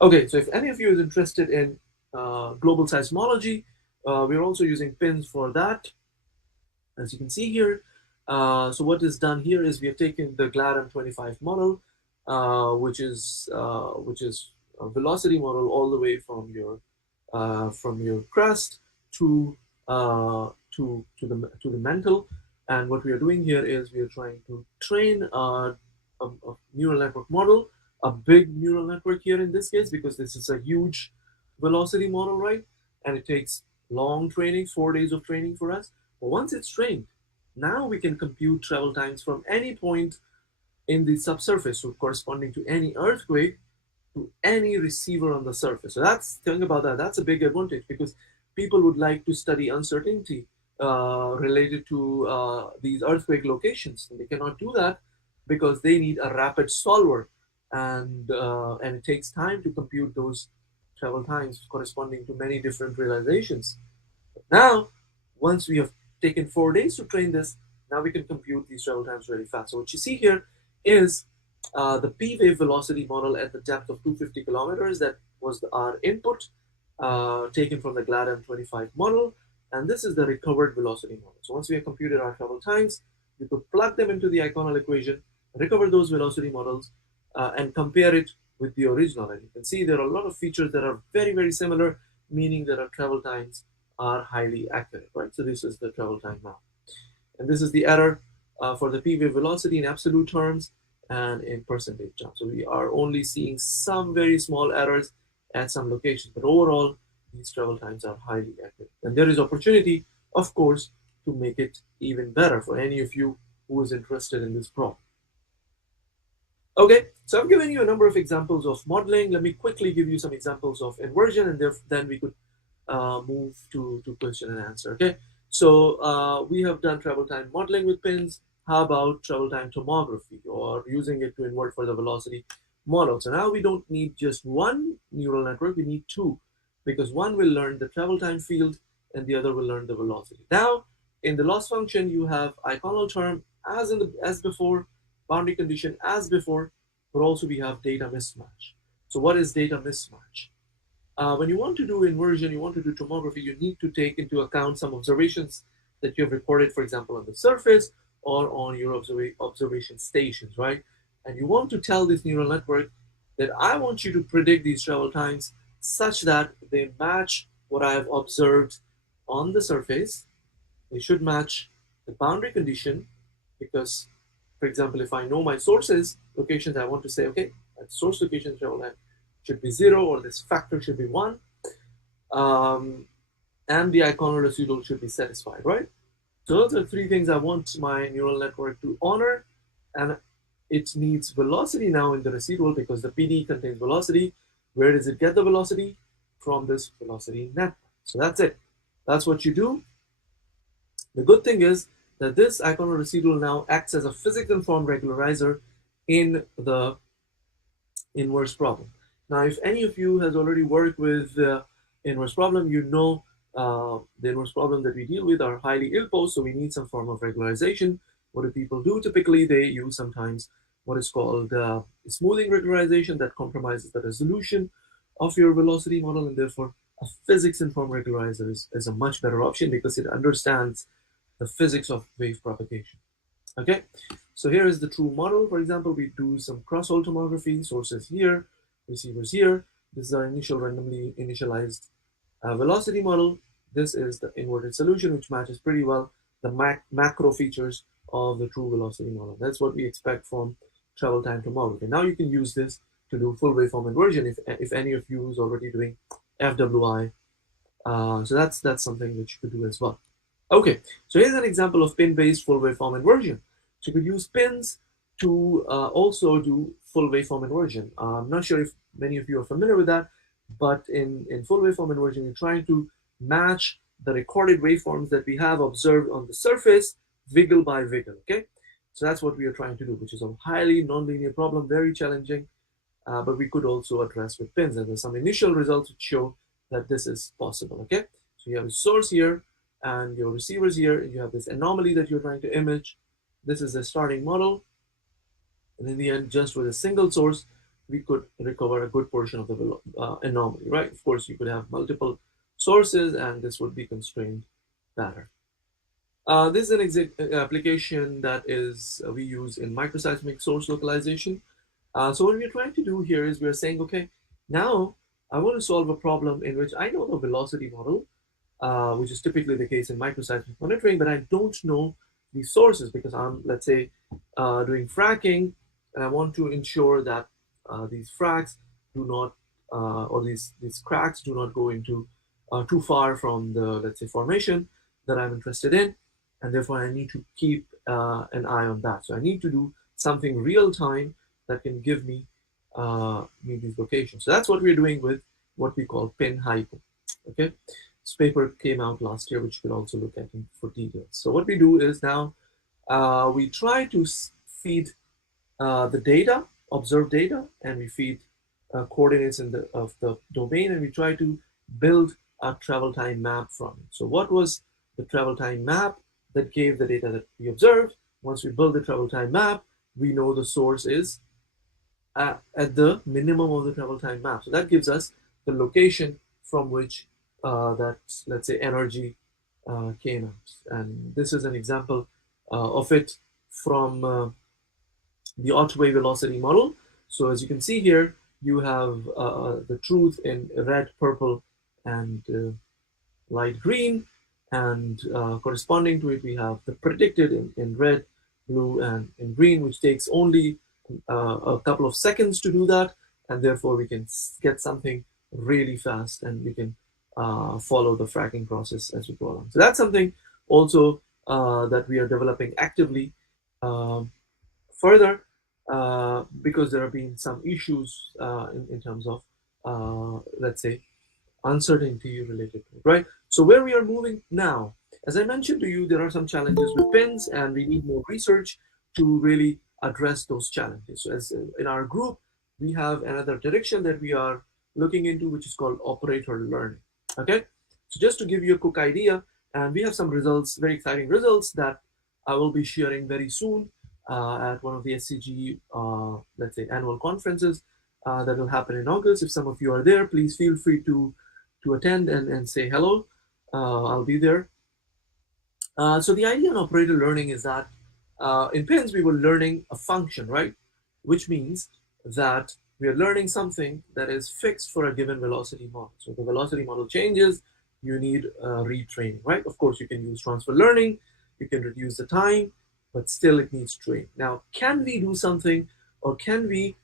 Okay, so if any of you is interested in global seismology, we're also using pins for that, as you can see here. So what is done here is we have taken the GLAD M25 model, which is a velocity model all the way from your crest to to the mantle. And what we are doing here is we are trying to train a neural network model, a big neural network here in this case, because this is a huge velocity model, right? And it takes long training, 4 days of training for us. But once it's trained, now we can compute travel times from any point in the subsurface, so corresponding to any earthquake, to any receiver on the surface. So that's think about that. That's a big advantage because people would like to study uncertainty related to these earthquake locations, and they cannot do that because they need a rapid solver, and it takes time to compute those travel times corresponding to many different realizations. Now, once we have taken 4 days to train this, now we can compute these travel times really fast. So what you see here is the p-wave velocity model at the depth of 250 kilometers. That was our input taken from the GLAD M25 model. And this is the recovered velocity model. So once we have computed our travel times, we could plug them into the Iconal equation, recover those velocity models, and compare it with the original. And you can see there are a lot of features that are very, very similar, meaning that our travel times are highly accurate, right? So this is the travel time now. And this is the error for the p-wave velocity in absolute terms and in percentage terms. So we are only seeing some very small errors at some locations, but overall, these travel times are highly accurate. And there is opportunity, of course, to make it even better for any of you who is interested in this problem. Okay, so I've given you a number of examples of modeling. Let me quickly give you some examples of inversion, and then we could move to question and answer. Okay, so we have done travel time modeling with pins. How about travel time tomography or using it to invert for the velocity model? So now we don't need just one neural network, we need two, because one will learn the travel time field and the other will learn the velocity. Now, in the loss function, you have iconal term as before, boundary condition as before, but also we have data mismatch. So what is data mismatch? When you want to do inversion, you want to do tomography, you need to take into account some observations that you have recorded, for example, on the surface or on your observation stations, right? And you want to tell this neural network that I want you to predict these travel times such that they match what I have observed on the surface. They should match the boundary condition because, for example, if I know my sources, locations, I want to say, okay, at source location travel time should be 0 or this factor should be 1, and the iconal residual should be satisfied, right? So those are three things I want my neural network to honor, and it needs velocity now in the residual because the PD contains velocity. Where does it get the velocity? From this velocity network. So that's it. That's what you do. The good thing is that this iconal residual now acts as a physics-informed regularizer in the inverse problem. Now, if any of you has already worked with inverse problem, you know the inverse problem that we deal with are highly ill-posed, so we need some form of regularization. What do people do? Typically, they use sometimes what is called smoothing regularization that compromises the resolution of your velocity model, and therefore a physics-informed regularizer is a much better option because it understands the physics of wave propagation. Okay, so here is the true model. For example, we do some cross-hole tomography, sources here, receivers here. This is our initial randomly initialized velocity model. This is the inverted solution, which matches pretty well the macro features of the true velocity model. That's what we expect from travel time tomography. Now you can use this to do full waveform inversion if any of you is already doing FWI. So that's something that you could do as well. Okay, so here's an example of pin-based full waveform inversion. So you could use pins to also do full waveform inversion. I'm not sure if many of you are familiar with that, but in full waveform inversion, you're trying to match the recorded waveforms that we have observed on the surface, wiggle by wiggle, okay? So that's what we are trying to do, which is a highly nonlinear problem, very challenging, but we could also address with pins. And there's some initial results which show that this is possible, okay? So you have a source here, and your receivers here, and you have this anomaly that you're trying to image. This is the starting model. And in the end, just with a single source, we could recover a good portion of the anomaly, right? Of course, you could have multiple sources, and this would be constrained better. This is an application that is we use in microseismic source localization. So what we're trying to do here is we're saying, okay, now I want to solve a problem in which I know the velocity model, which is typically the case in microseismic monitoring, but I don't know the sources because I'm, let's say, doing fracking, and I want to ensure that these fracks do not, or these cracks do not go into too far from the, let's say, formation that I'm interested in, and therefore I need to keep an eye on that. So I need to do something real time that can give me these locations. So that's what we're doing with what we call pin hypo. Okay, this paper came out last year, which you can also look at for details. So what we do is now we try to feed the data, observe data, and we feed coordinates of the domain, and we try to build a travel time map from it. So what was the travel time map that gave the data that we observed? Once we build the travel time map, we know the source is at the minimum of the travel time map. So that gives us the location from which that, let's say, energy came out. And this is an example of it from the Otway velocity model. So as you can see here, you have the truth in red, purple, and light green, and corresponding to it, we have the predicted in red, blue, and in green, which takes only a couple of seconds to do that, and therefore we can get something really fast, and we can follow the fracking process as we go along. So that's something also that we are developing actively. Um, Further, because there have been some issues in terms of, let's say, uncertainty related to it, right? So where we are moving now, as I mentioned to you, there are some challenges with pins, and we need more research to really address those challenges. So as in our group, we have another direction that we are looking into, which is called operator learning. Okay, so just to give you a quick idea, and we have some results, very exciting results that I will be sharing very soon at one of the SCG, let's say, annual conferences that will happen in August. If some of you are there, please feel free to attend and say hello. I'll be there. So the idea in operator learning is that in pins we were learning a function, right? Which means that we are learning something that is fixed for a given velocity model. So the velocity model changes, you need retraining, right? Of course, you can use transfer learning, you can reduce the time, but still it needs training. Now, can we do something, or can we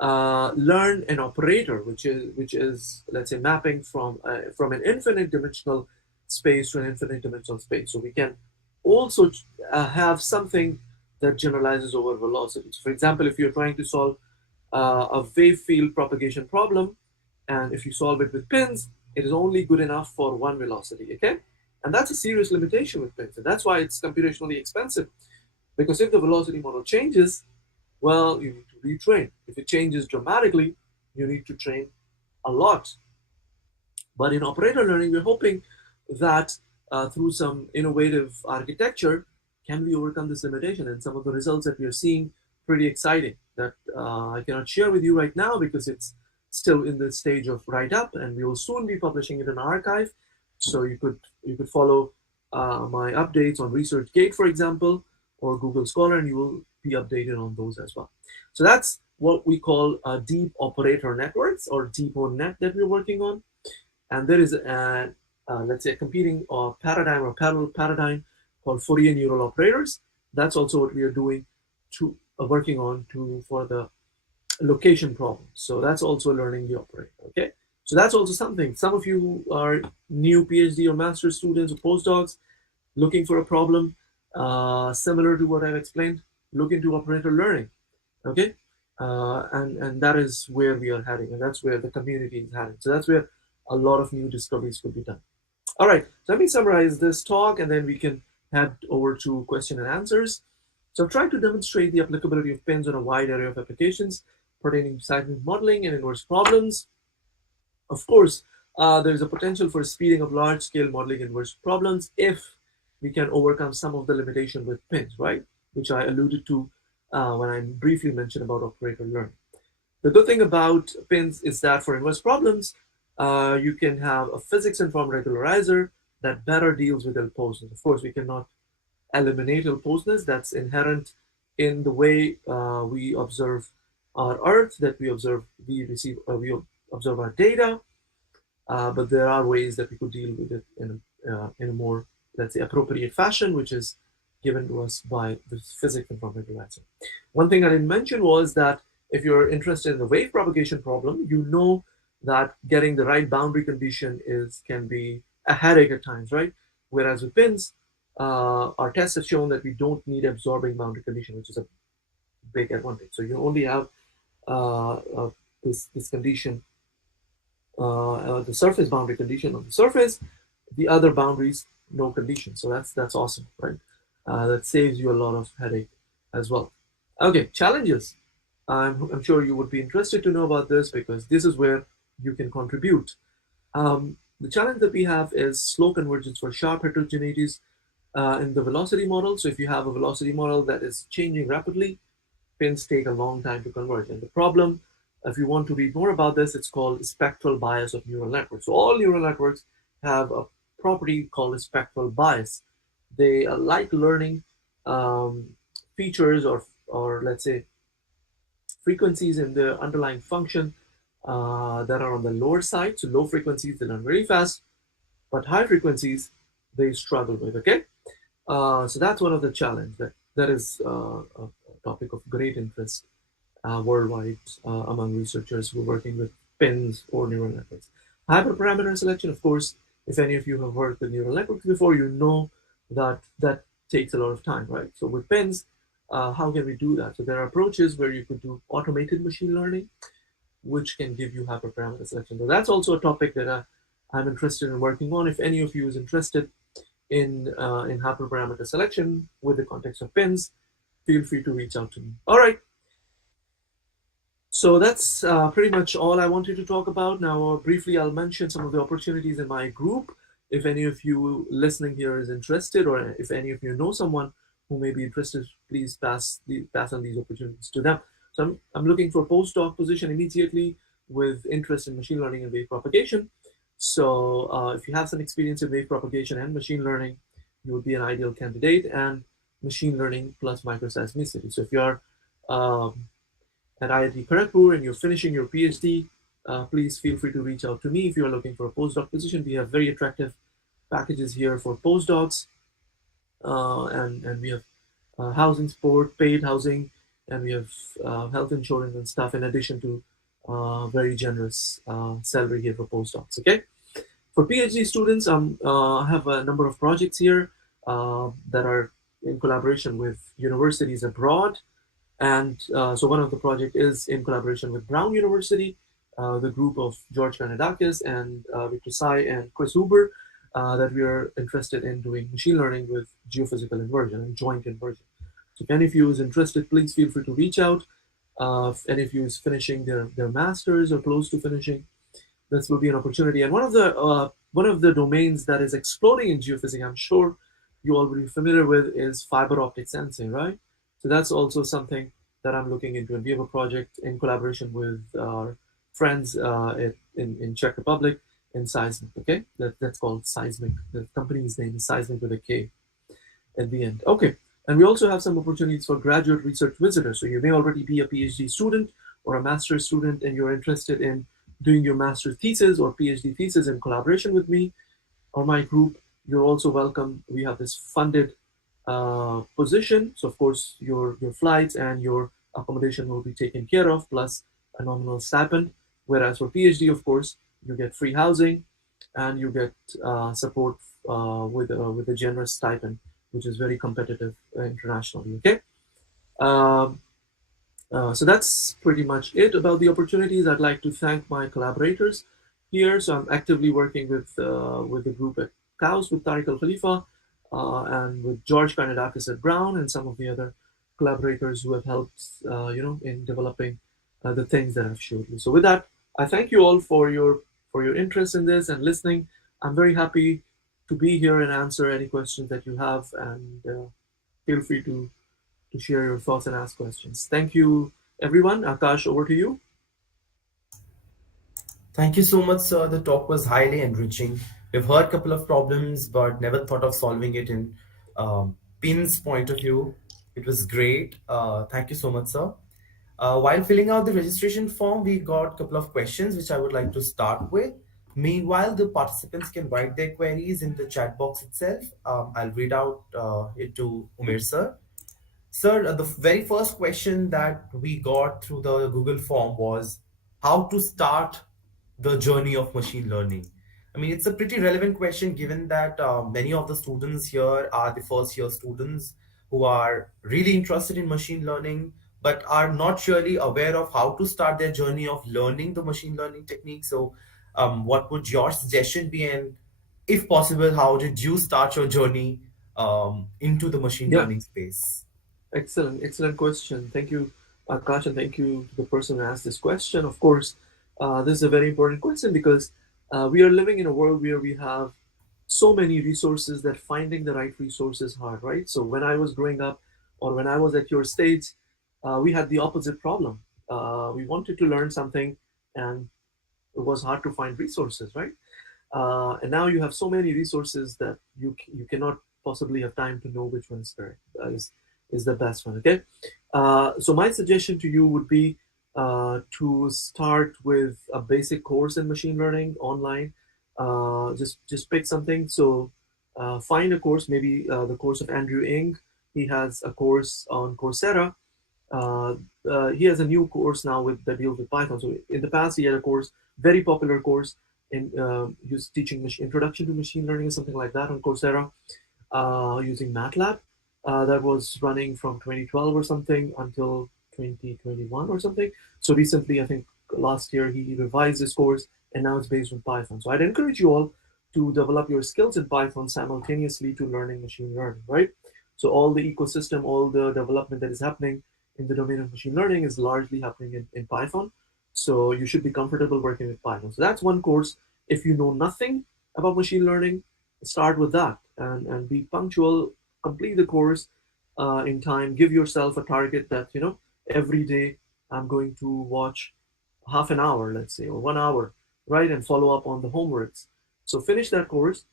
learn an operator, which is, let's say, mapping from an infinite dimensional space to an infinite dimensional space. So we can also have something that generalizes over velocity. So for example, if you're trying to solve a wave field propagation problem, and if you solve it with pins, it is only good enough for one velocity. Okay, and that's a serious limitation with pins, and that's why it's computationally expensive. Because if the velocity model changes, well, you need to retrain. If it changes dramatically, you need to train a lot. But in operator learning, we're hoping that through some innovative architecture, can we overcome this limitation? And some of the results that we are seeing, pretty exciting, that I cannot share with you right now because it's still in the stage of write-up, and we will soon be publishing it in archive. So you could follow my updates on ResearchGate, for example, or Google Scholar, and you will be updated on those as well. So that's what we call deep operator networks, or deep net, that we're working on. And there is let's say, a competing paradigm, or parallel paradigm, called Fourier neural operators. That's also what we are doing to working on to for the location problem. So that's also learning the operator. Okay, so that's also something. Some of you are new PhD or master's students or postdocs looking for a problem similar to what I've explained. Look into operator learning. Okay, and that is where we are heading, and that's where the community is heading. So that's where a lot of new discoveries could be done. All right, so let me summarize this talk, and then we can head over to question and answers. So I've tried to demonstrate the applicability of pins on a wide array of applications pertaining to seismic modeling and inverse problems. Of course, there's a potential for speeding up large-scale modeling inverse problems if we can overcome some of the limitation with pins, right? Which I alluded to when I briefly mentioned about operator learning. The good thing about pins is that for inverse problems, you can have a physics-informed regularizer that better deals with ill-posedness. Of course, we cannot eliminate ill-posedness. That's inherent in the way we observe our Earth, that we observe, we observe our data, but there are ways that we could deal with it in a more, let's say, appropriate fashion, which is given to us by the physics informed regularizer. One thing I didn't mention was that if you're interested in the wave propagation problem, you know that getting the right boundary condition can be a headache at times, right? Whereas with pins, our tests have shown that we don't need absorbing boundary condition, which is a big advantage. So you only have this condition, the surface boundary condition on the surface, the other boundaries no condition. So that's awesome, right? That saves you a lot of headache as well. Okay, challenges. I'm sure you would be interested to know about this because this is where you can contribute. The challenge that we have is slow convergence for sharp heterogeneities in the velocity model. So if you have a velocity model that is changing rapidly, pins take a long time to converge. And the problem, if you want to read more about this, it's called spectral bias of neural networks. So all neural networks have a property called a spectral bias. They like learning um, features or let's say frequencies in the underlying function that are on the lower side. So low frequencies they learn very fast, but high frequencies they struggle with. Okay, so that's one of the challenge that is a topic of great interest worldwide among researchers who are working with pins or neural networks. Hyperparameter selection, of course, if any of you have worked with neural networks before, you know that that takes a lot of time, right? So with pins, how can we do that? So there are approaches where you could do automated machine learning, which can give you hyperparameter selection. So that's also a topic that I'm interested in working on. If any of you is interested in hyperparameter selection with the context of pins, feel free to reach out to me. All right. So that's pretty much all I wanted to talk about. Now, briefly, I'll mention some of the opportunities in my group. If any of you listening here is interested, or if any of you know someone who may be interested, please pass on these opportunities to them. So I'm looking for a postdoc position immediately with interest in machine learning and wave propagation. So if you have some experience in wave propagation and machine learning, you would be an ideal candidate. And machine learning plus microseismicity. So if you are at IIT Kharagpur and you're finishing your PhD, please feel free to reach out to me if you're looking for a postdoc position. We have very attractive packages here for postdocs, and we have housing support, paid housing, and we have health insurance and stuff in addition to very generous salary here for postdocs. Okay, for PhD students, I have a number of projects here that are in collaboration with universities abroad. And so one of the project is in collaboration with Brown University, the group of George Kanadakis and Victor Sai and Chris Huber, that we are interested in doing machine learning with geophysical inversion and joint inversion. So if any of you is interested, please feel free to reach out. If any of you is finishing their masters or close to finishing, this will be an opportunity. And one of the domains that is exploding in geophysics, I'm sure you already familiar with, is fiber optic sensing, right? So that's also something that I'm looking into. And we have a project in collaboration with our friends in Czech Republic in Seismic. Okay, that's called Seismic. The company's name is Seismic with a K at the end. Okay, and we also have some opportunities for graduate research visitors. So you may already be a PhD student or a master's student, and you're interested in doing your master's thesis or PhD thesis in collaboration with me or my group. You're also welcome. We have this funded position. So of course your flights and your accommodation will be taken care of, plus a nominal stipend. Whereas for PhD, of course, you get free housing and you get support with a generous stipend, which is very competitive internationally. Okay. Um, so that's pretty much it about the opportunities. I'd like to thank my collaborators here. So I'm actively working with the group at Kaus with Tariq Al Khalifa and with George Karnadakis at Brown and some of the other collaborators who have helped in developing the things that I've showed you. So with that, I thank you all for your interest in this and listening. I'm very happy to be here and answer any questions that you have, and feel free to share your thoughts and ask questions. Thank you, everyone. Akash, over to you. Thank you so much, sir. The talk was highly enriching. We've heard a couple of problems, but never thought of solving it in PIN's point of view. It was great. Thank you so much, sir. While filling out the registration form, we got a couple of questions which I would like to start with. Meanwhile, the participants can write their queries in the chat box itself. I'll read out it to Umair, sir. Sir, the very first question that we got through the Google form was how to start the journey of machine learning. I mean, it's a pretty relevant question given that many of the students here are the first year students who are really interested in machine learning, but are not really aware of how to start their journey of learning the machine learning techniques. So, what would your suggestion be? And if possible, how did you start your journey into the machine Yeah, learning space? excellent question. Thank you, Akash, and thank you to the person who asked this question. Of course, this is a very important question because we are living in a world where we have so many resources that finding the right resource is hard, right? So when I was growing up, or when I was at your stage, we had the opposite problem. We wanted to learn something, and it was hard to find resources, right? And now you have so many resources that you cannot possibly have time to know which one is correct, is the best one. Okay, so my suggestion to you would be to start with a basic course in machine learning online. Just pick something. So find a course, maybe the course of Andrew Ng. He has a course on Coursera. uh, he has a new course now with that deals with Python. So in the past, he had a course, very popular course, in he was teaching introduction to machine learning or something like that on Coursera, using MATLAB. That was running from 2012 or something until 2021 or something. So recently, I think last year, he revised this course, and now it's based on Python. So I'd encourage you all to develop your skills in Python simultaneously to learning machine learning, right? So all the ecosystem, all the development that is happening in the domain of machine learning is largely happening in Python. So you should be comfortable working with Python. So that's one course. If you know nothing about machine learning, start with that, and be punctual, complete the course in time, give yourself a target that, every day I'm going to watch half an hour, let's say, or 1 hour, right? And follow up on the homeworks. So finish that course.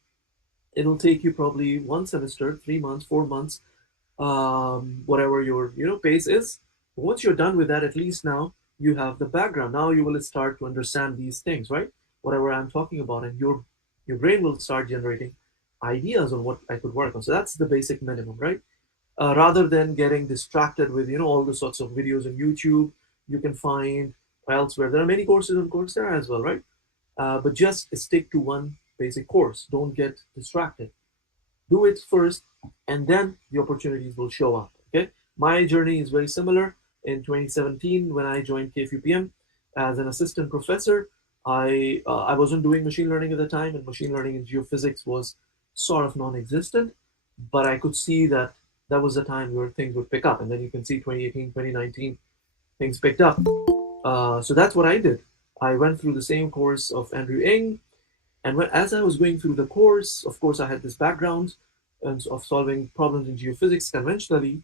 It'll take you probably 1 semester, 3 months, 4 months, whatever your pace is. Once you're done with that, at least now you have the background. Now you will start to understand these things, right? Whatever I'm talking about, and your brain will start generating ideas on what I could work on. So that's the basic minimum, right? Rather than getting distracted with all the sorts of videos on YouTube you can find elsewhere. There are many courses on Coursera as well, right? But just stick to one basic course. Don't get distracted. Do it first, and then the opportunities will show up. Okay, my journey is very similar. In 2017, when I joined KFUPM as an assistant professor, I wasn't doing machine learning at the time, and machine learning in geophysics was sort of non-existent. But I could see that that was the time where things would pick up, and then you can see 2018, 2019, things picked up. So that's what I did. I went through the same course of Andrew Ng, and as I was going through the course, of course, I had this background of solving problems in geophysics conventionally.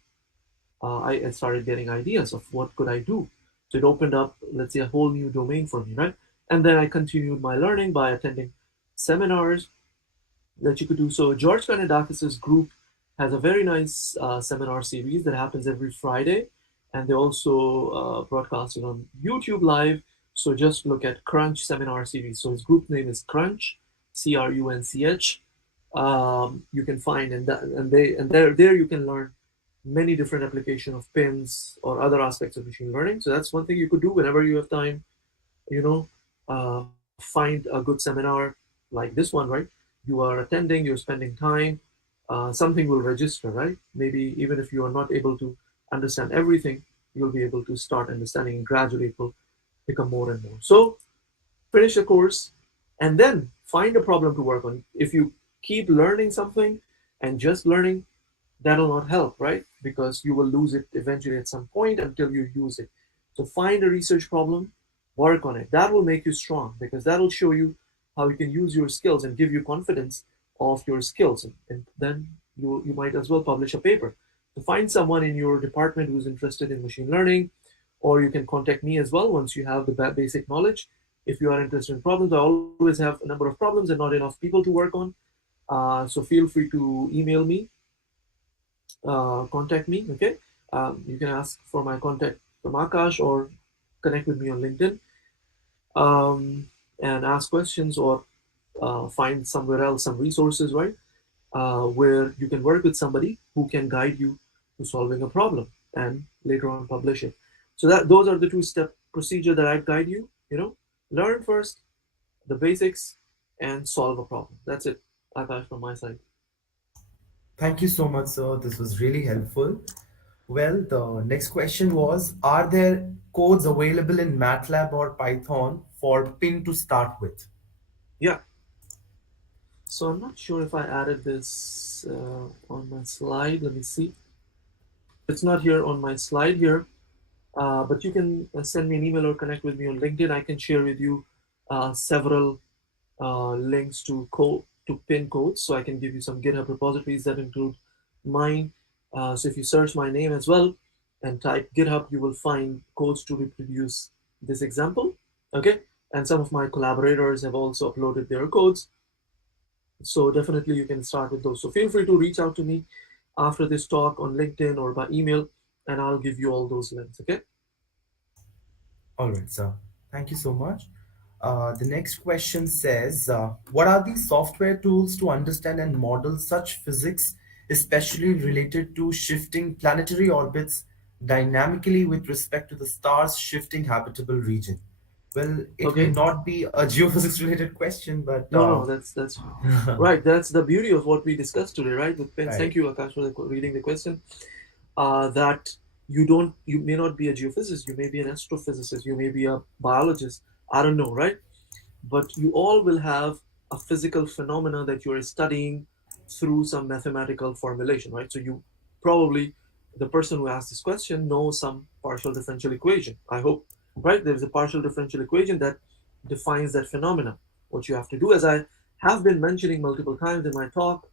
I started getting ideas of what could I do. So it opened up, let's say, a whole new domain for me, right? And then I continued my learning by attending seminars that you could do. So George Kanedakis's group has a very nice seminar series that happens every Friday, and they also broadcast it on YouTube live. So just look at Crunch Seminar Series. So his group name is Crunch, Crunch. You can find, and there you can learn many different application of pins or other aspects of machine learning. So that's one thing you could do whenever you have time. you know Find a good seminar like this one, right? You are attending, you're spending time, something will register, right? Maybe even if you are not able to understand everything, you'll be able to start understanding, and gradually it will become more and more. So finish the course, and then find a problem to work on. If you keep learning something and just learning, that'll not help, right? Because you will lose it eventually at some point until you use it. So find a research problem, work on it. That will make you strong, because that'll show you how you can use your skills and give you confidence of your skills. And then you might as well publish a paper. So find someone in your department who's interested in machine learning, or you can contact me as well once you have the basic knowledge. If you are interested in problems, I always have a number of problems and not enough people to work on. So feel free to email me, contact me. Okay, you can ask for my contact from Akash, or connect with me on LinkedIn, and ask questions, or find somewhere else some resources, right? Where you can work with somebody who can guide you to solving a problem, and later on publish it. So that those are the two-step procedure that I'd guide you. Learn first the basics and solve a problem. That's it, Akash, from my side. Thank you so much, sir. This was really helpful. Well, the next question was, are there codes available in MATLAB or Python for pin to start with? Yeah. So I'm not sure if I added this on my slide. Let me see. It's not here on my slide here, but you can send me an email or connect with me on LinkedIn. I can share with you several links to pin codes, so I can give you some GitHub repositories that include mine. So if you search my name as well and type GitHub, you will find codes to reproduce this example. Okay, and some of my collaborators have also uploaded their codes. So definitely you can start with those. So feel free to reach out to me after this talk on LinkedIn or by email, and I'll give you all those links. Okay. All right, sir. Thank you so much. The next question says, what are the software tools to understand and model such physics, especially related to shifting planetary orbits dynamically with respect to the star's shifting habitable region? Well, it may Okay. not be a geophysics related question, but No, no, that's right. That's the beauty of what we discussed today, right? With pins. Thank right. you, Akash, for reading the question. That you may not be a geophysicist, you may be an astrophysicist, you may be a biologist. I don't know, right? But you all will have a physical phenomena that you're studying through some mathematical formulation, right? So you probably, the person who asked this question knows some partial differential equation. I hope, right? There's a partial differential equation that defines that phenomena. What you have to do, as I have been mentioning multiple times in my talk,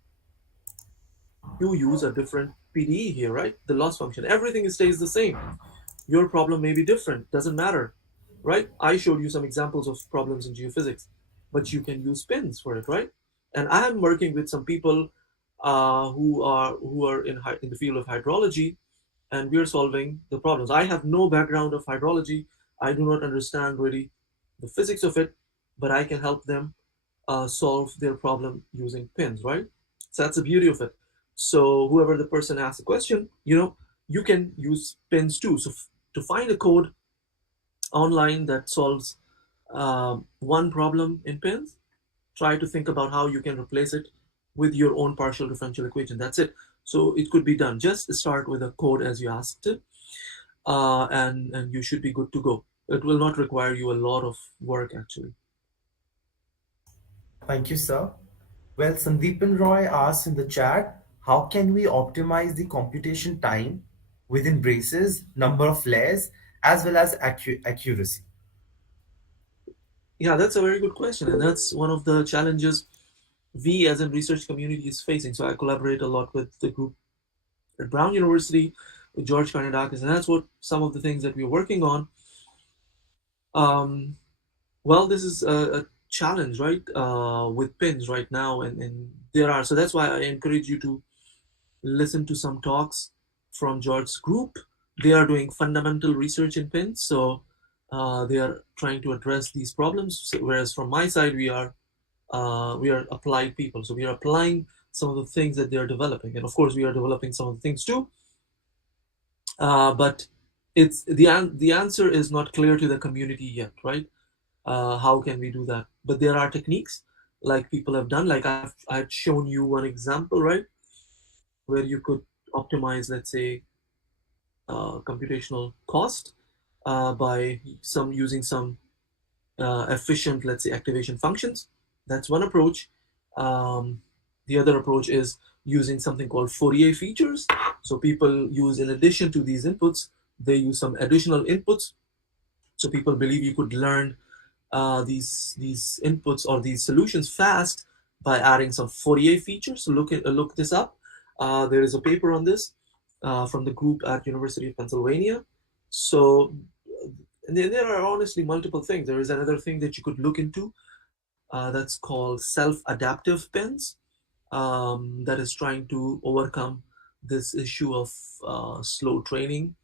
you use a different PDE here, right? The loss function. Everything stays the same. Your problem may be different, doesn't matter, right? I showed you some examples of problems in geophysics, but you can use pins for it, right? And I am working with some people who are in the field of hydrology, and we are solving the problems. I have no background of hydrology. I do not understand really the physics of it, but I can help them solve their problem using pins, right? So that's the beauty of it. So whoever the person asks the question, you can use pins too. So to find a code online that solves one problem in pins, try to think about how you can replace it with your own partial differential equation. That's it. So it could be done. Just start with a code as you asked it, and you should be good to go. It will not require you a lot of work actually. Thank you, sir. Well, Sandeepan Roy asks in the chat, how can we optimize the computation time within braces, number of layers, as well as accuracy? Yeah, that's a very good question, and that's one of the challenges we as a research community is facing. So I collaborate a lot with the group at Brown University, with George Karnadakis, and that's what some of the things that we're working on. Um, well, this is a challenge, right? With pins right now, and there are. So that's why I encourage you to listen to some talks from George's group. They are doing fundamental research in pins, so they are trying to address these problems. So, whereas from my side, we are applied people, so we are applying some of the things that they are developing, and of course, we are developing some of the things too. But the answer is not clear to the community yet, right? How can we do that? But there are techniques like people have done. Like I've shown you one example, right, where you could optimize, let's say, computational cost by some using some efficient, let's say, activation functions. That's one approach. The other approach is using something called Fourier features. So people use, in addition to these inputs, they use some additional inputs. So people believe you could learn these inputs or these solutions fast by adding some Fourier features. So look this up. There is a paper on this from the group at University of Pennsylvania. So there are honestly multiple things. There is another thing that you could look into that's called self-adaptive pins, that is trying to overcome this issue of slow training,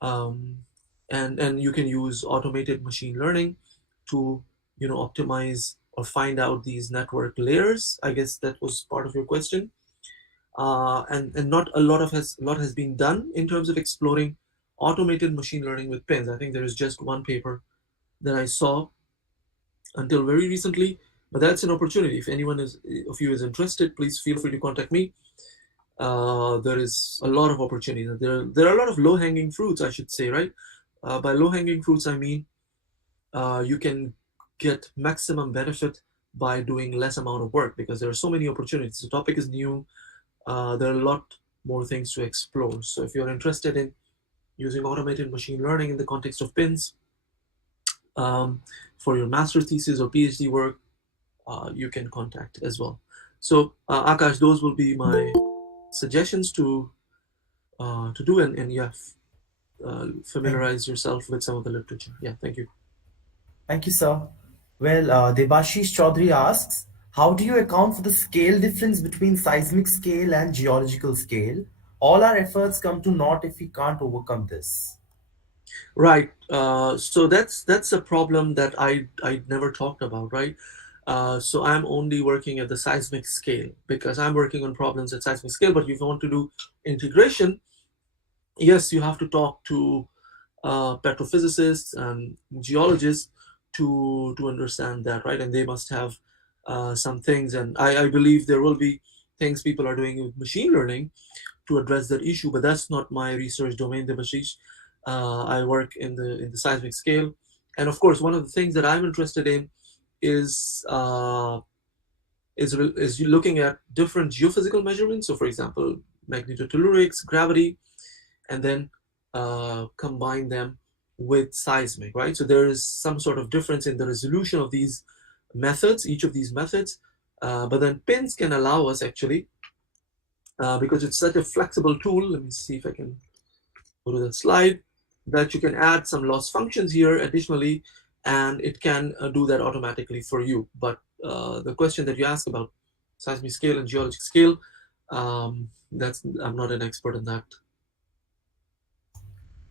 um, and you can use automated machine learning to optimize or find out these network layers. I guess that was part of your question. And not a lot has been done in terms of exploring automated machine learning with pins. I think there is just one paper that I saw until very recently, but that's an opportunity. If anyone is of you is interested, please feel free to contact me. there is a lot of opportunity. There are a lot of low-hanging fruits, I should say, right? By low-hanging fruits, I mean you can get maximum benefit by doing less amount of work because there are so many opportunities. The topic is new. There are a lot more things to explore. So if you're interested in using automated machine learning in the context of pins um, for your master thesis or PhD work, you can contact as well. So Akash, those will be my suggestions to do, and yeah, Thank, familiarize yourself with some of the literature. Yeah, thank you. thank you, sir. Well, Debashish Chaudhary asks, how do you account for the scale difference between seismic scale and geological scale? All our efforts come to naught if we can't overcome this. Right. So that's a problem that I never talked about, right? So I'm only working at the seismic scale because I'm working on problems at seismic scale. But if you want to do integration, yes, you have to talk to petrophysicists and geologists to understand that, right? And they must have some things, and I believe there will be things people are doing with machine learning to address that issue, but that's not my research domain, Debashish. I work in the seismic scale, and of course, one of the things that I'm interested in is is you looking at different geophysical measurements. So, for example, magnetotellurics, gravity, and then combine them with seismic, right? So there is some sort of difference in the resolution of these methods, each of these methods, but then pins can allow us actually, because it's such a flexible tool. Let me see if I can go to the slide, that you can add some loss functions here additionally, and it can do that automatically for you. But the question that you asked about seismic scale and geologic scale, that's I'm not an expert in that.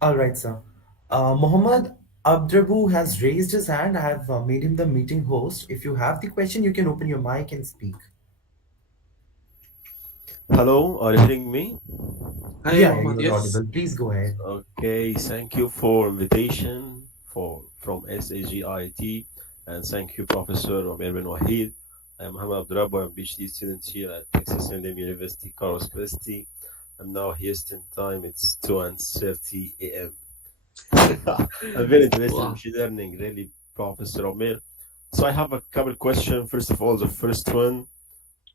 All right, sir. Mohammad Abdrabu has raised his hand. I have made him the meeting host. If you have the question, you can open your mic and speak. Hello, are you hearing me? Hi, Yeah, Mohammed. you're Yes. audible. Please go ahead. Okay, thank you for invitation for from SEG IIT, and thank you, Professor Umair bin Waheed. I'm Mohammed Abdurrabba, I'm PhD student here at Texas A&M University, Corpus Christi. I'm now Houston time. It's 2:30 a.m. I'm very interested in Wow. machine learning, really, Professor Umair. So I have a couple questions. First of all, the first one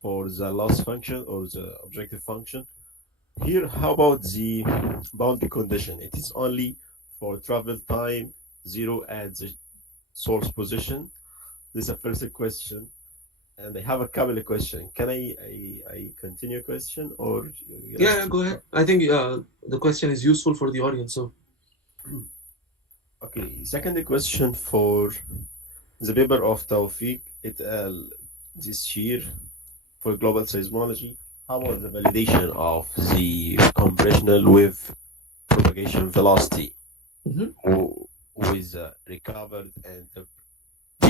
for the loss function or the objective function. Here, how about the boundary condition? It is only for travel time, zero at the source position. This is the first question. And I have a couple of questions. Can I continue question or you Yeah, last yeah, two? go ahead. I think the question is useful for the audience. So, Okay, second question for the paper of Tawfiq et al. This year for global seismology. How about the validation of the compressional wave propagation velocity? mhm. With recovered and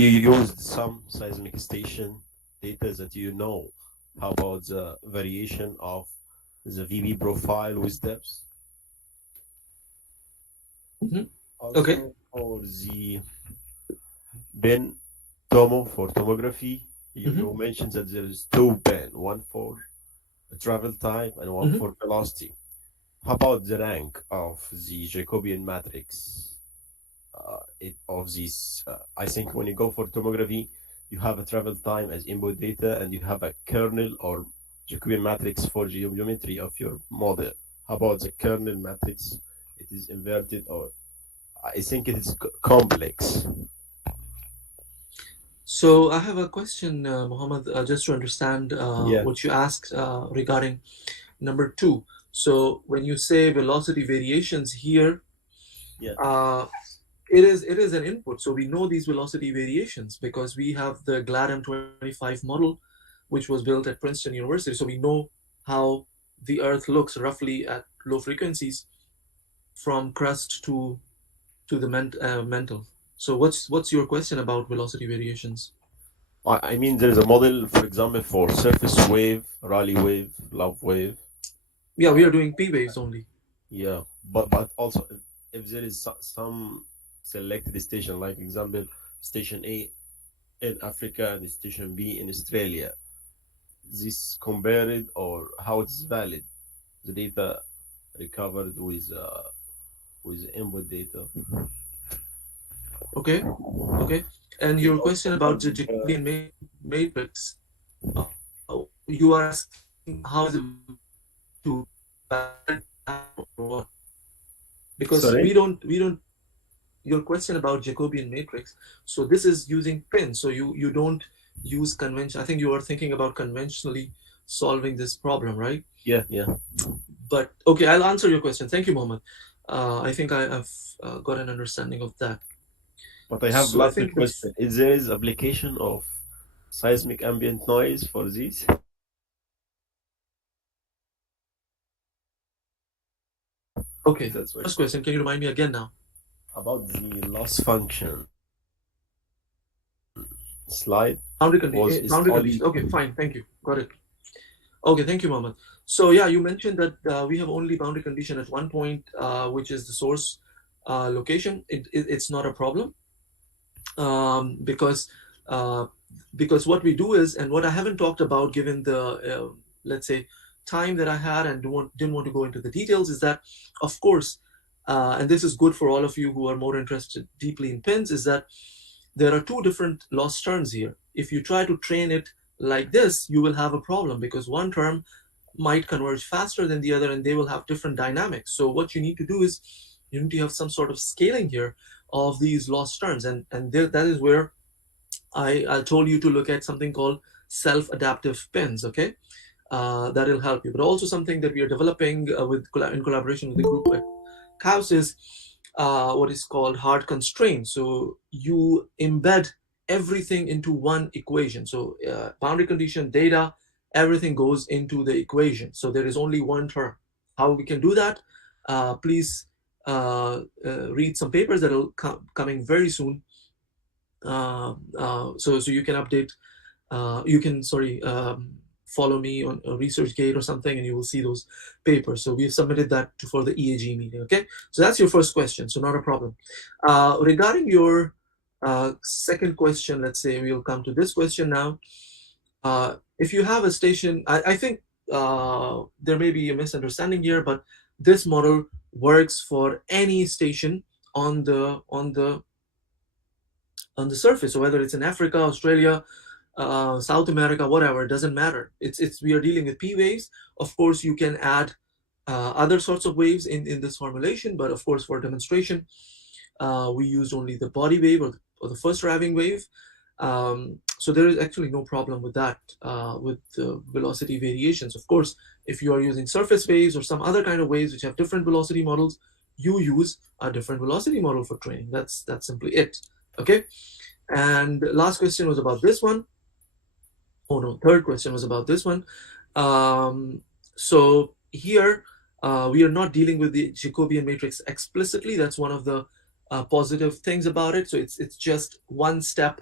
you used some seismic station data that you know. How about the variation of the VB profile with depth? Mhm. Okay. Also for the Ben Tomo for tomography, Mhm. you mentioned that there is two Ben, one for travel time and one Mhm. for velocity. How about the rank of the Jacobian matrix of these? I think when you go for tomography, you have a travel time as input data, and you have a kernel or Jacobian matrix for geometry of your model. How about the kernel matrix? It is inverted, or I think it is complex. So I have a question, Mohammed, just to understand Yeah, what you asked regarding number two. So when you say velocity variations here, yeah. uh, it is an input. So we know these velocity variations because we have the GLADM 25 model, which was built at Princeton University. So we know how the Earth looks roughly at low frequencies from crust to the mantle. So what's your question about velocity variations? I mean, there is a model, for example, for surface wave, Rayleigh wave, love wave. Yeah, we Uh, are doing p waves only. yeah, but also if there is some selected station, like example, station A in Africa and station B in Australia, this compared or how it's valid, the data recovered with input data. Okay, okay. And You your know, question about the someone, Jacobian matrix, you are asking how is it to validate that or what? Because sorry. we don't your question about Jacobian matrix. So this is using pin. So you don't use convention. I think you are thinking about conventionally solving this problem, right? Yeah, yeah. But okay, I'll answer your question. Thank you, Mohammed. I think I have got an understanding of that. But I have So I last think this. question. Is there is application of seismic ambient noise for this? Okay, That's my first question. Can you remind me again now? about the loss function slide is Boundary only condition. Okay, fine. Thank you. Got it. Okay, thank you, Mohammed. So yeah, you mentioned that we have only boundary condition at one point, which is the source location. It's not a problem, um, because uh, because what we do is, and what I haven't talked about, given the let's say time that I had and didn't want to go into the details, is that of course, and this is good for all of you who are more interested deeply in pins, is that there are two different loss terms here. If you try to train it like this, you will have a problem because one term might converge faster than the other and they will have different dynamics. So what you need to do is you need to have some sort of scaling here of these loss terms, and that is where I told you to look at something called self-adaptive pins. Okay, that'll help you. But also something that we are developing in collaboration with the group at Chaos is what is called hard constraint. So you embed everything into one equation. So boundary condition, data, everything goes into the equation. So there is only one term. How we can do that? Please read some papers that will coming very soon. So you can update you can follow me on a ResearchGate or something, and you will see those papers. So we've submitted that for the EAG meeting. Okay, so that's your first question. So not a problem. Regarding your second question, let's say we'll come to this question now. If you have a station, I think there may be a misunderstanding here, but this model works for any station on the surface. So whether it's in Africa, Australia, South America, whatever, it doesn't matter. It's we are dealing with P waves. Of course, you can add other sorts of waves in this formulation, but of course, for demonstration, we used only the body wave or the first driving wave. So there is actually no problem with that with the velocity variations. Of course, if you are using surface waves or some other kind of waves which have different velocity models, you use a different velocity model for training. That's simply it. Okay. And last question was about this one. Oh no, third question was about this one. So here we are not dealing with the Jacobian matrix explicitly. That's one of the positive things about it. So it's just one step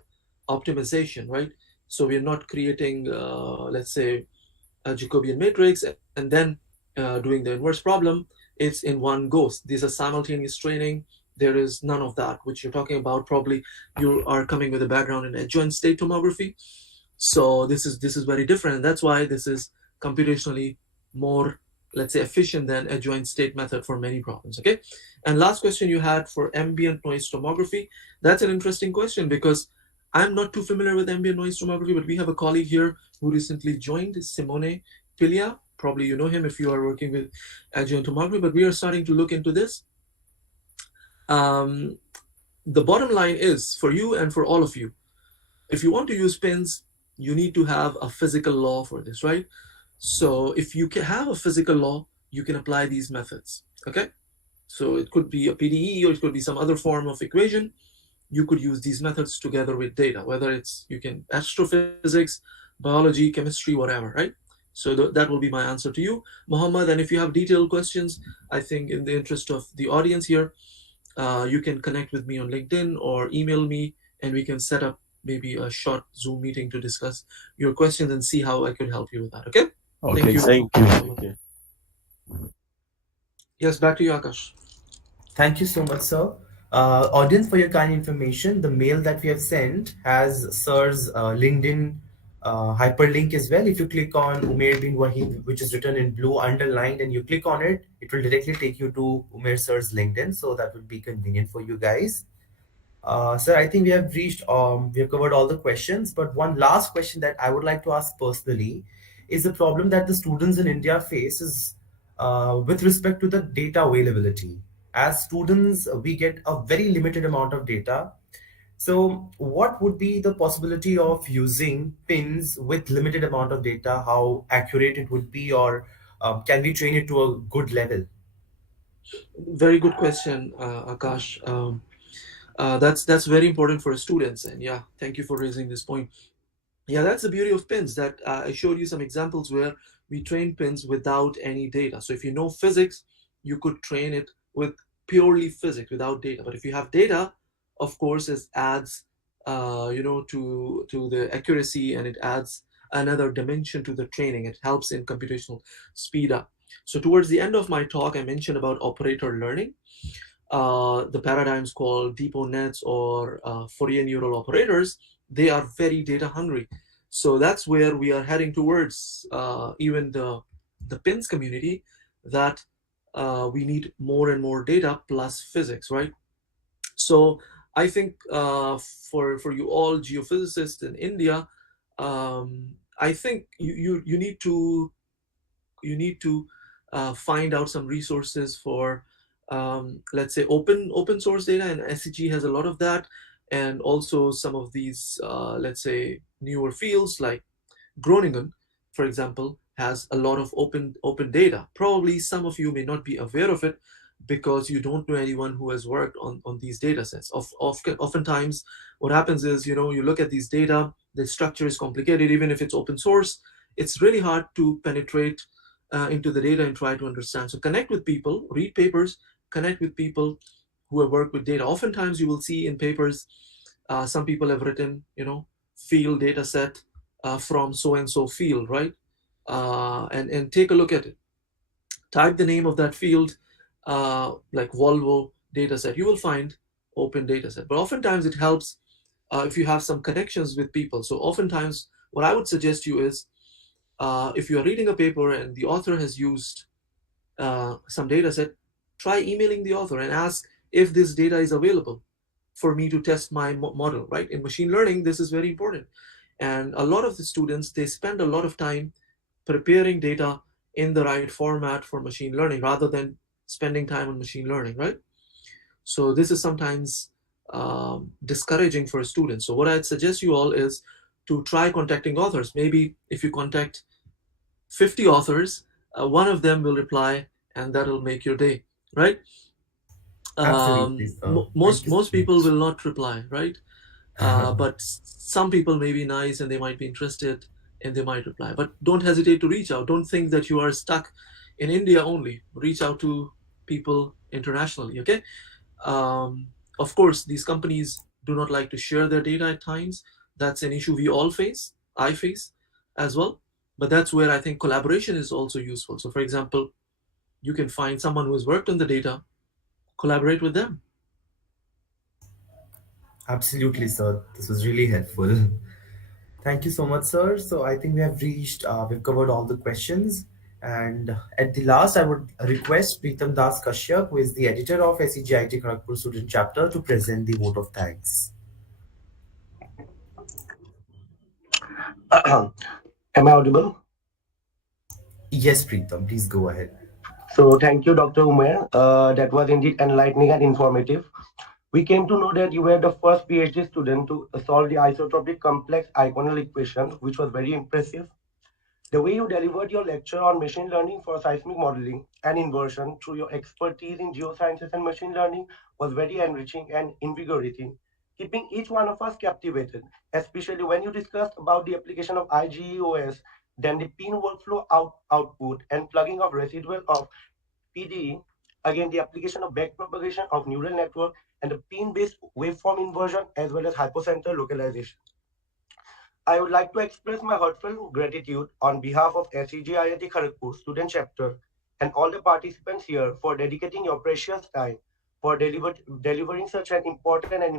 optimization, right? So we are not creating, let's say, a Jacobian matrix and then doing the inverse problem. It's in one go. These are simultaneous training. There is none of that, which you're talking about. Probably you are coming with a background in adjoint state tomography. So this is very different, and that's why this is computationally more, let's say, efficient than adjoint state method for many problems. Okay. And last question you had for ambient noise tomography, that's an interesting question because I'm not too familiar with ambient noise tomography, but we have a colleague here who recently joined, Simone Piglia. Probably you know him if you are working with adjoint tomography, but we are starting to look into this. um, the bottom line is for you and for all of you, if you want to use pins, you need to have a physical law for this, right? So if you can have a physical law, you can apply these methods. Okay. So it could be a PDE or it could be some other form of equation. You could use these methods together with data, whether it's you can astrophysics, biology, chemistry, whatever, right? So that will be my answer to you, Muhammad. And if you have detailed questions, I think in the interest of the audience here, you can connect with me on LinkedIn or email me, and we can set up maybe a short Zoom meeting to discuss your questions and see how I could help you with that. Okay? Thank Okay, you, thank you. Muhammad. Thank you. Yes, back to you, Akash. Thank you so much, sir. Audience, for your kind information, the mail that we have sent has Sir's LinkedIn hyperlink as well. If you click on Umair bin Waheed, which is written in blue underlined, and you click on it, it will directly take you to Umair sir's LinkedIn. So that would be convenient for you guys. Sir, I think we have covered all the questions, but one last question that I would like to ask personally is the problem that the students in India face is with respect to the data availability. As students, we get a very limited amount of data. So, what would be the possibility of using pins with limited amount of data? How accurate it would be, or can we train it to a good level? Very good question, Akash. That's very important for students, and yeah, thank you for raising this point. Yeah, that's the beauty of pins. That I showed you some examples where we train pins without any data. So if you know physics, you could train it with purely physics without data. But if you have data, of course, it adds, to the accuracy, and it adds another dimension to the training. It helps in computational speed up. So towards the end of my talk, I mentioned about operator learning, the paradigms called depot nets or Fourier neural operators. They are very data hungry. So that's where we are heading towards, even the pins community, that we need more and more data plus physics, right? So I think, for you all geophysicists in India, I think you need to find out some resources for, let's say, open source data, and SEG has a lot of that, and also some of these, let's say, newer fields like Groningen, for example, has a lot of open data. Probably some of you may not be aware of it because you don't know anyone who has worked on these data sets. Oftentimes, what happens is, you look at these data, the structure is complicated, even if it's open source, it's really hard to penetrate into the data and try to understand. So connect with people, read papers, connect with people who have worked with data. Oftentimes, you will see in papers, some people have written, field data set from so and so field, right? And take a look at it. Type the name of that field, like Volvo dataset. You will find open dataset. But oftentimes it helps if you have some connections with people. So oftentimes, what I would suggest you is, if you are reading a paper and the author has used some data set, try emailing the author and ask if this data is available for me to test my model, right? In machine learning, this is very important. And a lot of the students, they spend a lot of time preparing data in the right format for machine learning rather than spending time on machine learning, right? So this is sometimes discouraging for students. So what I'd suggest you all is to try contacting authors. Maybe if you contact 50 authors, one of them will reply, and that'll make your day, right? Absolutely, sir. Thank Most you so most people will not reply, right? much. But some people may be nice and they might be interested and they might reply. But don't hesitate to reach out. Don't think that you are stuck in India only. Reach out to people internationally. Okay. Um, of course, these companies do not like to share their data at times. That's an issue we all face. I face as well. But that's where I think collaboration is also useful. So, for example, you can find someone who has worked on the data, collaborate with them. Absolutely, sir. This was really helpful. Thank you so much, sir. So I think we've covered all the questions. And at the last, I would request Pritam Das Kashyap, who is the editor of SEG IIT Kharagpur student chapter, to present the vote of thanks. Am I audible? Yes, Pritam, please go ahead. So, thank you, Dr. Umair. That was indeed enlightening and informative. We came to know that you were the first PhD student to solve the isotropic complex iconal equation, which was very impressive. The way you delivered your lecture on machine learning for seismic modeling and inversion through your expertise in geosciences and machine learning was very enriching and invigorating, keeping each one of us captivated, especially when you discussed about the application of IGEOS, then the pin workflow output and plugging of residual of PDE, again the application of backpropagation of neural network and the pin-based waveform inversion as well as hypocenter localization. I would like to express my heartfelt gratitude on behalf of SEG IIT Kharagpur student chapter and all the participants here for dedicating your precious time for delivering such an important and